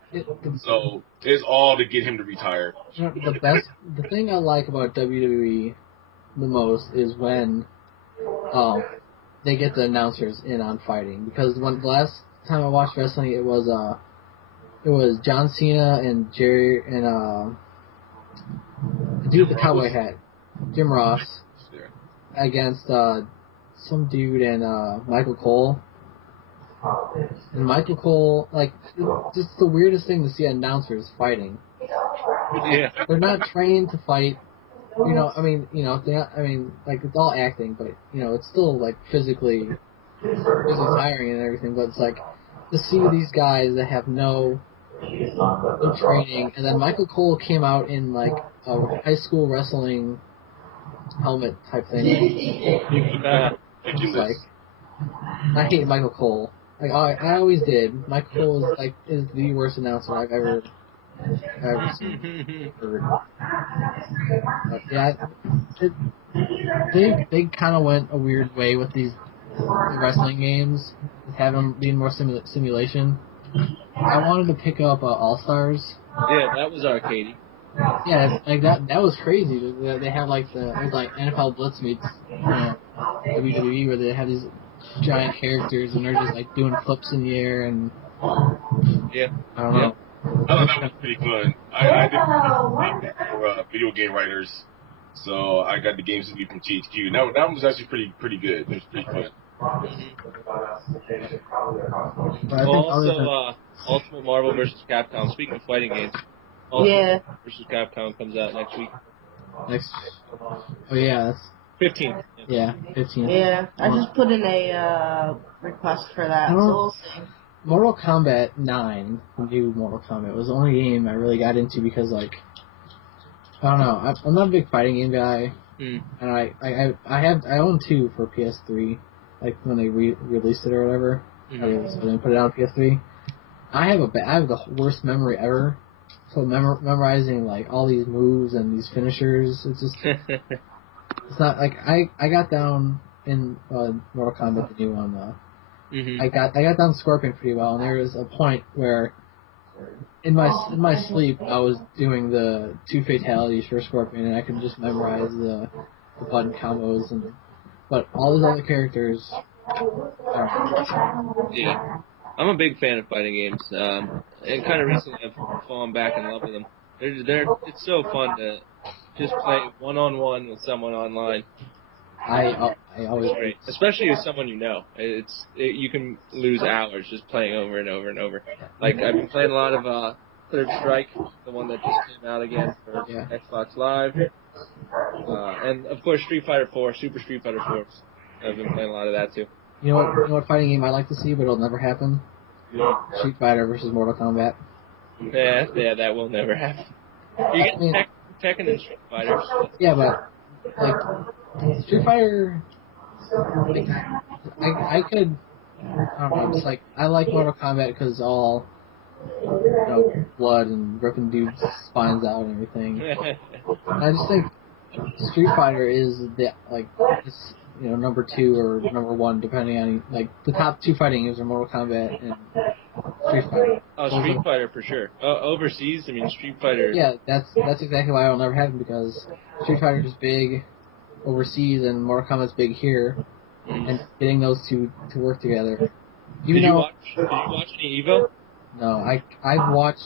So it's all to get him to retire. The thing I like about WWE the most is when they get the announcers in on fighting, because the last time I watched wrestling, it was John Cena and Jerry and the dude with the cowboy hat, Jim Ross, against some dude and Michael Cole. And Michael Cole, like, just the weirdest thing to see announcers fighting. Yeah. They're not trained to fight. They're not, like, it's all acting, but, it's still, like, physically tiring and everything, but it's like, to see these guys that have no training, and then Michael Cole came out in, like, a high school wrestling helmet type thing. It's like, I hate Michael Cole. Like, I always did. Michael Cole is the worst announcer I've ever seen. But yeah, they kind of went a weird way with the wrestling games, have them being more simulation. I wanted to pick up All Stars. Yeah, that was arcadey. Yeah, like that was crazy. They have like NFL Blitz meets WWE, where they have these giant characters and they're just like doing flips in the air and yeah, I don't know. I thought that was pretty fun. I did for video game writers, so I got the games to be from THQ. That one was actually pretty good. It was pretty fun. Also, Ultimate Marvel vs. Capcom. Speaking of fighting games, Ultimate vs. Capcom comes out next week. Oh yeah, that's 15th. Yeah, 15th. Yeah, I just put in a request for that. So we'll see. Mortal Kombat 9, the new Mortal Kombat, was the only game I really got into because, like, I don't know, I'm not a big fighting game guy, and I own 2 for PS3, like when they released it or whatever, so they put it out on PS3. I have the worst memory ever, so memorizing like all these moves and these finishers, it's just it's not like I got down in Mortal Kombat, the new one. I got down Scorpion pretty well, and there was a point where in my sleep I was doing the 2 fatalities for Scorpion, and I could just memorize the button combos, but all these other characters. Yeah, I'm a big fan of fighting games, and kind of recently I've fallen back in love with them. It's so fun to just play one-on-one with someone online. I always It's great, especially with someone you know. You can lose hours just playing over and over and over. Like I've been playing a lot of Third Strike, the one that just came out again for Xbox Live, and of course Street Fighter 4, Super Street Fighter 4. I've been playing a lot of that too. You know what fighting game I like to see, but it'll never happen? Street Fighter versus Mortal Kombat. Yeah, that will never happen. You get Tekken and Street Fighter. Yeah, but like Street Fighter, like, I could. I don't know. Just like I like Mortal Kombat because it's all blood and ripping dudes' spines out and everything. And I just think Street Fighter is it's, number 2 or number 1 depending on like the top 2 fighting games are Mortal Kombat and Street Fighter. Oh, Street Fighter for sure. Overseas, I mean Street Fighter. Yeah, that's exactly why it'll never happen because Street Fighter is big overseas and Mortal Kombat's big here, and getting those two to work together. Did you watch any Evo? No, I've watched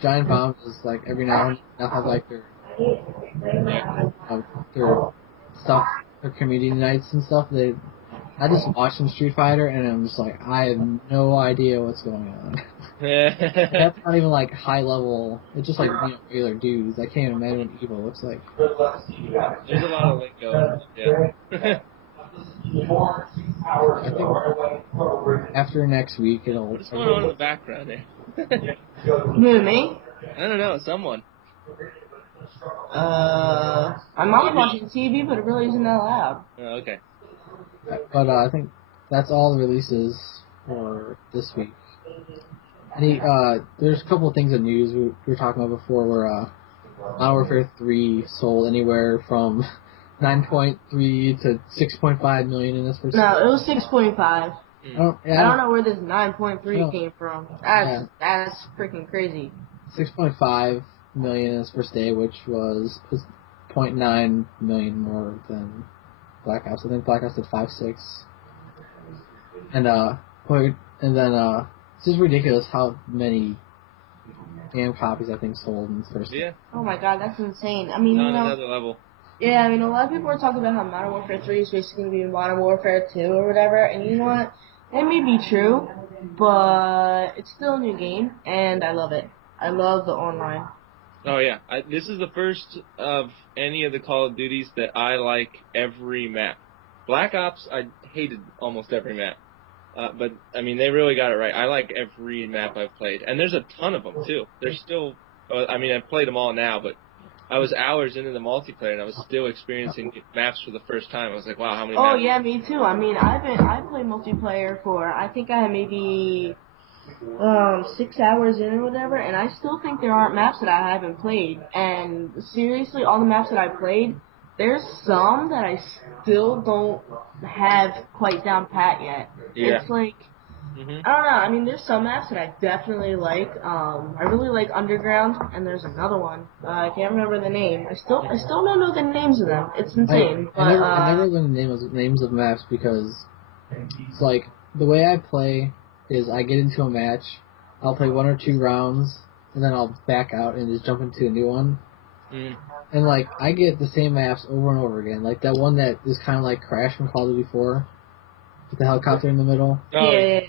Giant Bombs like every now and then have like their stuff, their community nights and stuff. I just watch some Street Fighter and I'm just like, I have no idea what's going on. That's not even like high level. It's just like regular dudes. I can't imagine what Evo looks like. There's a lot of lingo. Yeah. I think after next week it'll. What's going on in the background there? Me? I don't know. Someone. My mom's watching TV, but it really isn't that loud. Oh, okay. But I think that's all the releases for this week. There's a couple of things in news we were talking about before where Modern Warfare 3 sold anywhere from 9.3 to 6.5 million in this first. No, it was 6.5. I don't know where this 9.3 came from. That's freaking crazy. 6.5 million in its first day, which was 0.9 million more than Black Ops. I think Black Ops did 5.6. And then it's just ridiculous how many damn copies I think sold in its first day. Yeah. Oh my god, that's insane. I mean, on another level. Yeah, I mean, a lot of people are talking about how Modern Warfare 3 is basically going to be Modern Warfare 2 or whatever, and you know what? It may be true, but it's still a new game, and I love it. I love the online. Oh, yeah. This is the first of any of the Call of Duties that I like every map. Black Ops, I hated almost every map. But, I mean, they really got it right. I like every map I've played. And there's a ton of them, too. There's still... I mean, I've played them all now, but I was hours into the multiplayer, and I was still experiencing maps for the first time. I was like, wow, how many maps? Oh, yeah, me too. I mean, I played multiplayer for... I think I had maybe... 6 hours in or whatever, and I still think there aren't maps that I haven't played. And seriously, all the maps that I played, there's some that I still don't have quite down pat yet. Yeah. It's like, I don't know, I mean, there's some maps that I definitely like. I really like Underground, and there's another one. I can't remember the name. I still don't know the names of them. It's insane. I never learn the names of maps because it's like, the way I play is I get into a match, I'll play 1 or 2 rounds, and then I'll back out and just jump into a new one. And, like, I get the same maps over and over again. Like, that one that is kind of like Crash from Call of Duty 4, with the helicopter in the middle. Yeah.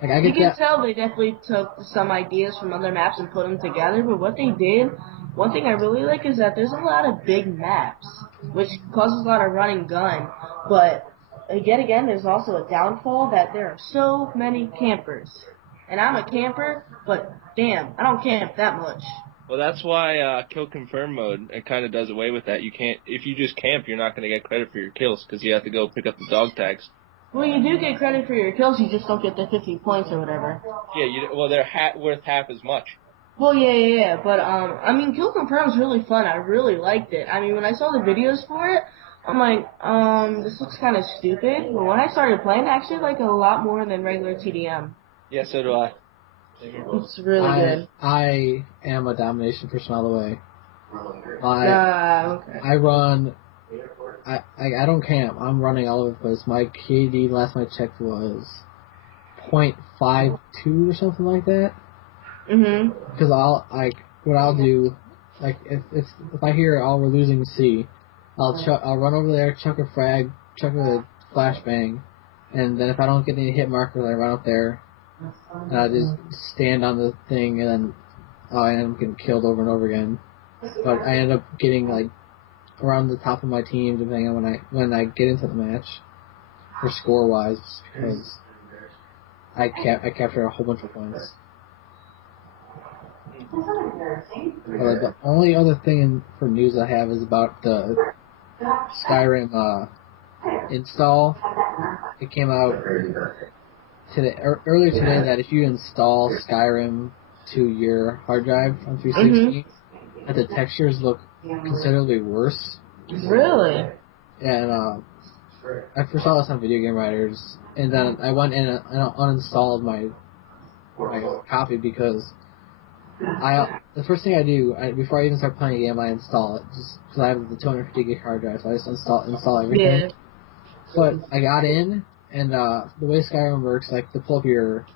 Like, you can tell they definitely took some ideas from other maps and put them together, but what they did, one thing I really like is that there's a lot of big maps, which causes a lot of run and gun, but... Yet again, there's also a downfall that there are so many campers. And I'm a camper, but damn, I don't camp that much. Well, that's why kill confirm mode, it kind of does away with that. You can't, if you just camp, you're not going to get credit for your kills because you have to go pick up the dog tags. Well, you do get credit for your kills, you just don't get the 50 points or whatever. Yeah, they're worth half as much. Well, yeah, but, I mean, kill confirm is really fun. I really liked it. I mean, when I saw the videos for it, I'm like, this looks kind of stupid. But when I started playing, I actually like it a lot more than regular TDM. Yeah, so do I. It's really good. I am a domination person all the way. Okay. I run. I don't camp. I'm running all over the place. My KD last time I checked was 0.52 or something like that. Because what I'll do, like if I hear we're losing C, I'll run over there, chuck a frag, chuck a flashbang, and then if I don't get any hit markers, I run up there, and I just stand on the thing, and then I end up getting killed over and over again. But I end up getting like around the top of my team, depending on when I get into the match, or score wise, because I capture a whole bunch of points. The only other thing for news I have is about the Skyrim install. It came out today, earlier today, that if you install Skyrim to your hard drive on 360, that the textures look considerably worse. Really? And I first saw this on Video Game Writers, and then I went in and uninstalled my copy because the first thing I do before I even start playing a game, I install it just because I have the 250 gig hard drive, so I just install everything. Yeah. But I got in, and the way Skyrim works, like to pull up your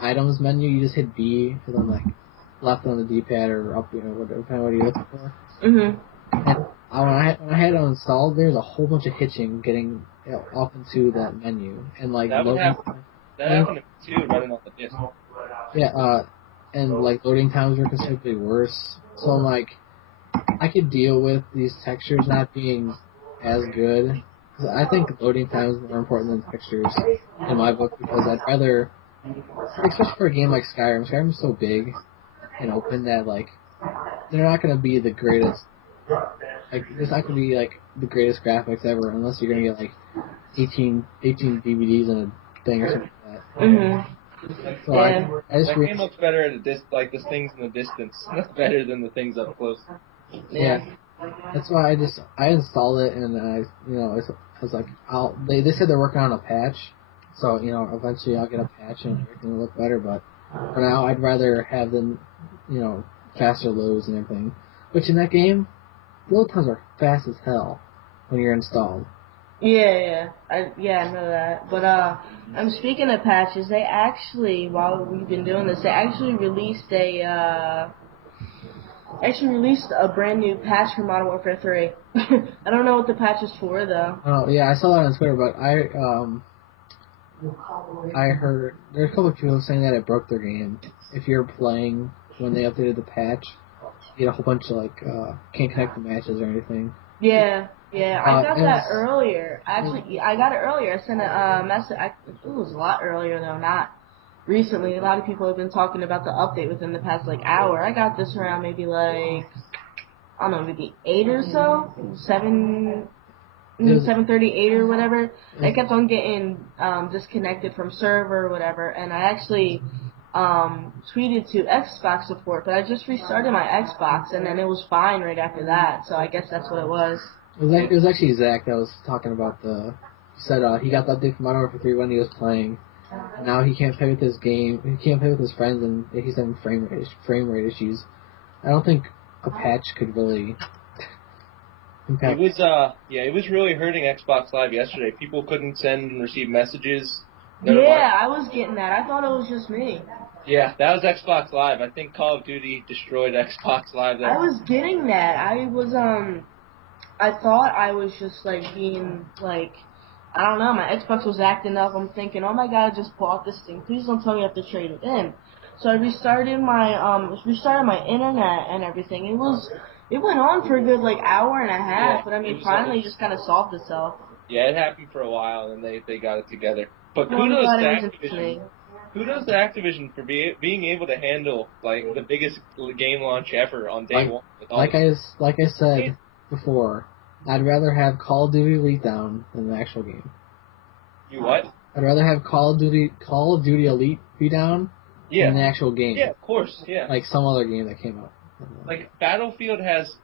items menu, you just hit B, and then left on the D-pad or up, whatever, depending on what you're looking for. Mhm. And when I had it installed, there's a whole bunch of hitching getting up into that menu, and That would happen. That happened to me too, running on the disc. Yeah, and loading times were considerably worse. So I'm like, I could deal with these textures not being as good. Cause I think loading time is more important than textures in my book, because I'd rather, especially for a game like Skyrim. Skyrim's so big and open that they're not gonna be the greatest. It's not gonna be the greatest graphics ever unless you're gonna get 18 DVDs and a thing or something like that. Mhm. So Yeah. I just The game looks better at the things in the distance. Better than the things up close. Yeah. That's why I installed it, and I was like, they said they're working on a patch, so eventually I'll get a patch and everything will look better. But for now, I'd rather have them, faster loads and everything. Which in that game, load times are fast as hell when you're installed. Yeah, I know that. But I'm speaking of patches. They actually, while we've been doing this, they actually released a brand new patch for Modern Warfare 3. I don't know what the patch is for though. Oh yeah, I saw that on Twitter, but I heard there's a couple of people saying that it broke their game. If you're playing when they updated the patch, you get a whole bunch of can't connect the matches or anything. Yeah, I got that earlier. Actually, I got it earlier. I sent a message. It was a lot earlier though, not recently. A lot of people have been talking about the update within the past hour. I got this around maybe I don't know, maybe 8 or so, 7:38 or whatever. I kept on getting disconnected from server or whatever, and I actually tweeted to Xbox support, but I just restarted my Xbox, and then it was fine right after that. So I guess that's what it was. It was actually Zach that was talking about said he got the update from Modern Warfare 3 when he was playing. And now he can't play with his game. He can't play with his friends, and he's having frame rate issues. I don't think a patch could really impact. It was really hurting Xbox Live yesterday. People couldn't send and receive messages. I was getting that. I thought it was just me. Yeah, that was Xbox Live. I think Call of Duty destroyed Xbox Live. I was getting that. I thought I was just being I don't know, my Xbox was acting up. I'm thinking, oh my god, I just bought this thing. Please don't tell me I have to trade it in. So I restarted my internet and everything. It went on for a good hour and a half, but I mean finally it just kinda solved itself. Yeah, it happened for a while and they got it together. But Well, kudos I'm to glad it wasn't Activision. me. Kudos to Activision for being able to handle the biggest game launch ever on day one. Like I said before, I'd rather have Call of Duty Elite down than the actual game. You what? I'd rather have Call of Duty Elite be down than the actual game. Yeah, of course. Yeah. Like some other game that came out. Battlefield has,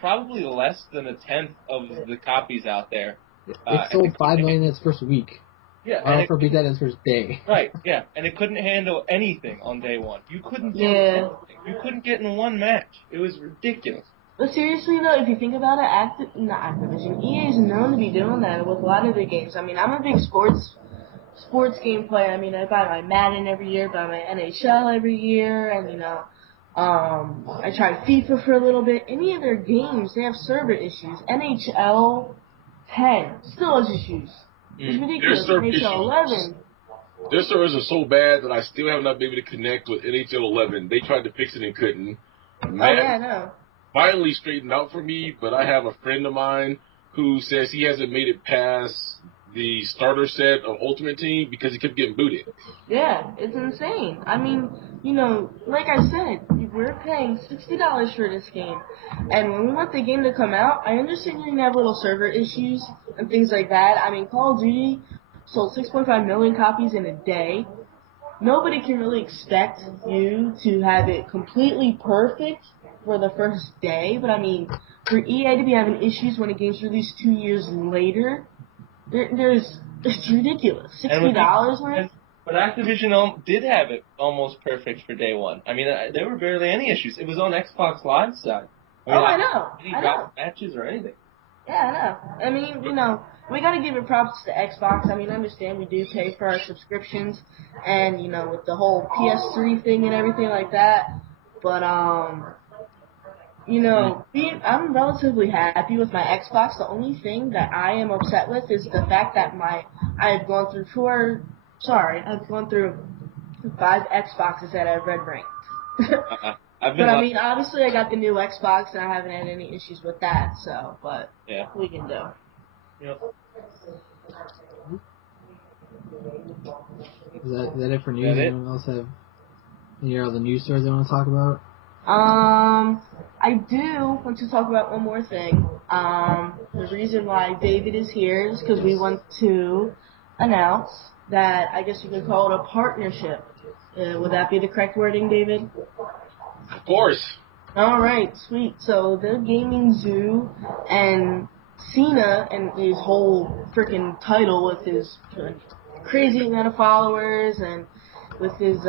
probably less than a tenth of the copies out there. It sold 5 million in its first week. Yeah, I don't beat that in its first day. Right, yeah, and it couldn't handle anything on day one. You couldn't do anything. You couldn't get in one match. It was ridiculous. But seriously though, if you think about it, Activision, EA is known to be doing that with a lot of their games. I mean, I'm a big sports game player. I mean, I buy my Madden every year, buy my NHL every year, and I tried FIFA for a little bit. Any of their games, they have server issues. NHL 10 still has issues. It's ridiculous. Their server NHL 11. Their servers are so bad that I still have not been able to connect with NHL 11. They tried to fix it and couldn't. Oh yeah, I know. Finally straightened out for me, but I have a friend of mine who says he hasn't made it past the starter set of Ultimate Team because he kept getting booted. Yeah, it's insane. I mean, you know, like I said, we're paying $60 for this game. And when we want the game to come out, I understand you're going to have little server issues and things like that. I mean, Call of Duty sold 6.5 million copies in a day. Nobody can really expect you to have it completely perfect for the first day. But I mean, for EA to be having issues when a game's released 2 years later, it's ridiculous. $60 worth? But Activision did have it almost perfect for day one. I mean, there were barely any issues. It was on Xbox Live side. I know. Any drop matches or anything. Yeah, I know. I mean, you know, we gotta give it props to Xbox. I mean, I understand we do pay for our subscriptions, and, you know, with the whole PS3 thing and everything like that. But, you know, I'm relatively happy with my Xbox. The only thing that I am upset with is the fact that I've gone through 5 Xboxes that I've red ranked. But I mean, obviously I got the new Xbox and I haven't had any issues with that, so, but yeah, we can do. Yep. Is that it for news? Anyone else have any other news stories they want to talk about? I do want to talk about one more thing. The reason why David is here is because we want to announce that, I guess you could call it a partnership. Would that be the correct wording, David? Of course. Alright, sweet. So the Gaming Zoo and Cena and his whole freaking title with his crazy amount of followers and with his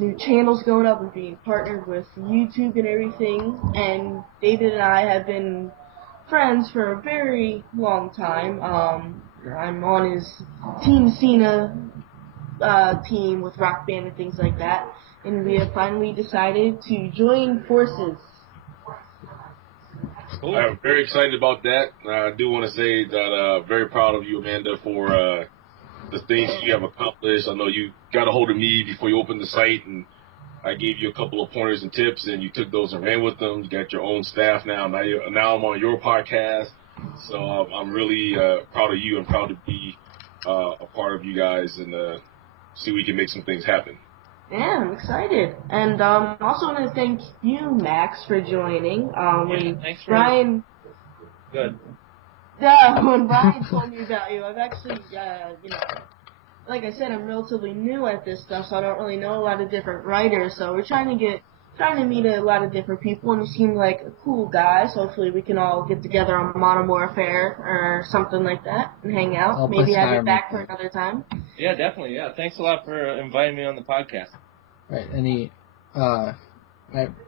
new channels going up and being partnered with YouTube and everything. And David and I have been friends for a very long time. I'm on his Team Cena team with Rock Band and things like that. And we have finally decided to join forces. Cool. I'm very excited about that. I do want to say that very proud of you, Amanda, for the things you have accomplished. I know you got a hold of me before you opened the site, and I gave you a couple of pointers and tips, and you took those and ran with them. You got your own staff now. Now I'm on your podcast, so I'm really proud of you and proud to be a part of you guys and see if we can make some things happen. Yeah, I'm excited. And also want to thank you, Max, for joining. Thanks for Brian... Good. Yeah, when Brian told me about you, I've actually, you know, like I said, I'm relatively new at this stuff, so I don't really know a lot of different writers. So we're trying to meet a lot of different people, and you seem like a cool guy. So hopefully we can all get together on Monomore Affair or something like that and hang out. Maybe have it back for another time. Yeah, definitely. Yeah, thanks a lot for inviting me on the podcast. Right. Any, what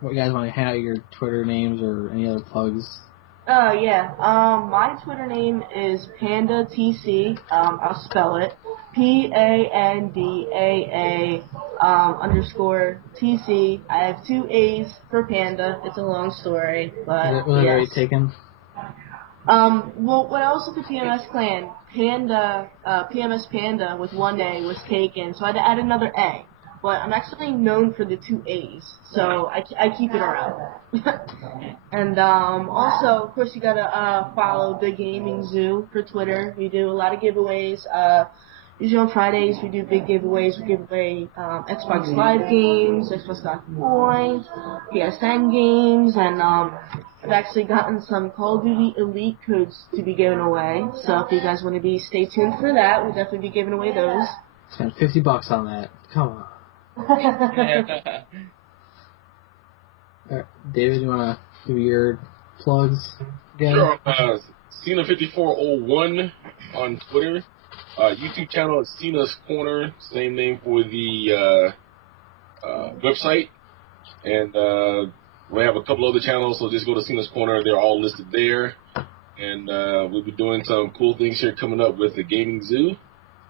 you guys want to hand out your Twitter names or any other plugs? Yeah. My Twitter name is PandaTC. I'll spell it. PANDAA _TC. I have 2 A's for Panda. It's a long story, but was it already taken? Well, when I was with the PMS clan, PMS Panda with 1 A was taken, so I had to add another A. But I'm actually known for the 2 A's, so I keep it around. And also, of course, you gotta follow the Gaming Zoo for Twitter. We do a lot of giveaways. Usually on Fridays we do big giveaways. We give away Xbox Live games, Xbox Live points, PSN games, and I've actually gotten some Call of Duty Elite codes to be given away. So if you guys want to stay tuned for that, we'll definitely be giving away those. Spent $50 on that. Come on. Alright, David, you want to do your plugs again? Sure. Cena5401 on Twitter. YouTube channel is Cena's Corner, same name for the website. And we have a couple other channels, so just go to Cena's Corner. They're all listed there. And we'll be doing some cool things here coming up with the Gaming Zoo.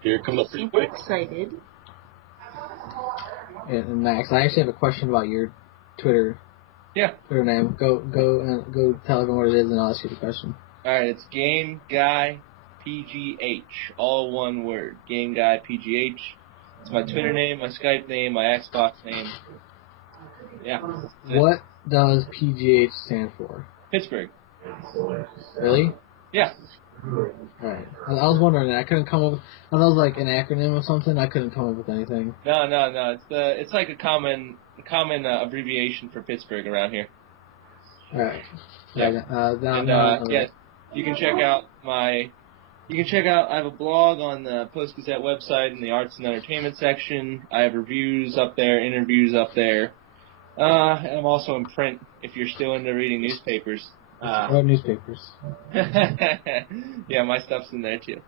Here coming up pretty quick. Excited. And Max, I actually have a question about your Twitter. Yeah. Twitter name. Go tell everyone what it is, and I'll ask you the question. All right, it's Game Guy PGH, all one word. Game Guy PGH. It's my Twitter name, my Skype name, my Xbox name. Yeah. What does PGH stand for? Pittsburgh. Really? Yeah. Alright. I was wondering. I couldn't come up. I thought it was like an acronym or something. I couldn't come up with anything. No. It's like a common abbreviation for Pittsburgh around here. Alright. Yeah. Yeah. You can check out I have a blog on the Post Gazette website in the arts and entertainment section. I have reviews up there, interviews up there. And I'm also in print if you're still into reading newspapers. What newspapers? Yeah, my stuff's in there too.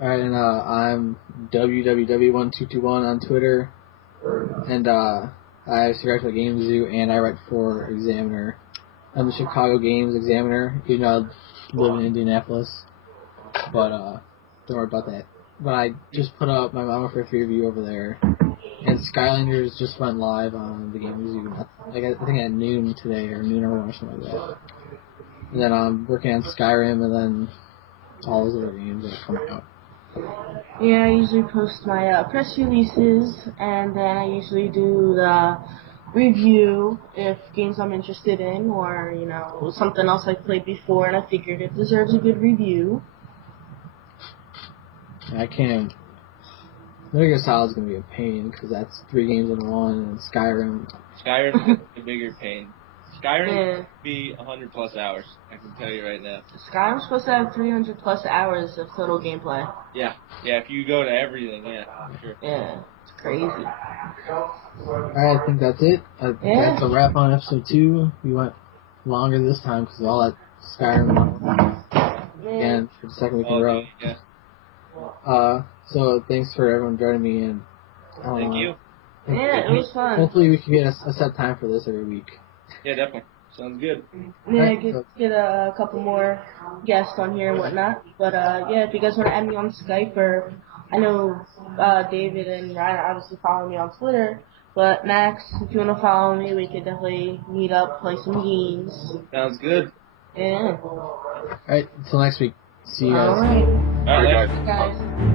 Alright, and I'm www1221 on Twitter, and I subscribe to the Game Zoo, and I write for Examiner. I'm the Chicago Games Examiner, even though I live in Indianapolis, but don't worry about that. But I just put up my Modern Warfare 3 review over there, and Skylanders just went live on the Game Zoo, I think at noon today, or noon or something like that. And then I'm working on Skyrim, and then all those other games that are coming out. Yeah, I usually post my press releases, and then I usually do the review if games I'm interested in, or, you know, something else I've played before and I figured it deserves a good review. I can't. Metal Gear Solid's gonna be a pain, because that's 3 games in one, and Skyrim. Skyrim's a bigger pain. Skyrim Yeah. could be 100 plus hours, I can tell you right now. Skyrim's supposed to have 300 plus hours of total gameplay. Yeah, if you go to everything, yeah, for sure. Yeah, it's crazy. Alright, I think that's it. That's a wrap on episode 2. We went longer this time because of all that Skyrim again for the second week in a row. Yeah. So thanks for everyone joining me, and Thank you. Yeah, it was fun. Hopefully we can get a set time for this every week. Yeah, definitely. Sounds good. Yeah, get a couple more guests on here and whatnot. But yeah, if you guys want to add me on Skype, or I know David and Ryan obviously follow me on Twitter. But Max, if you want to follow me, we could definitely meet up, play some games. Sounds good. Yeah. Alright, until next week. See you guys. Alright. All right, Guys.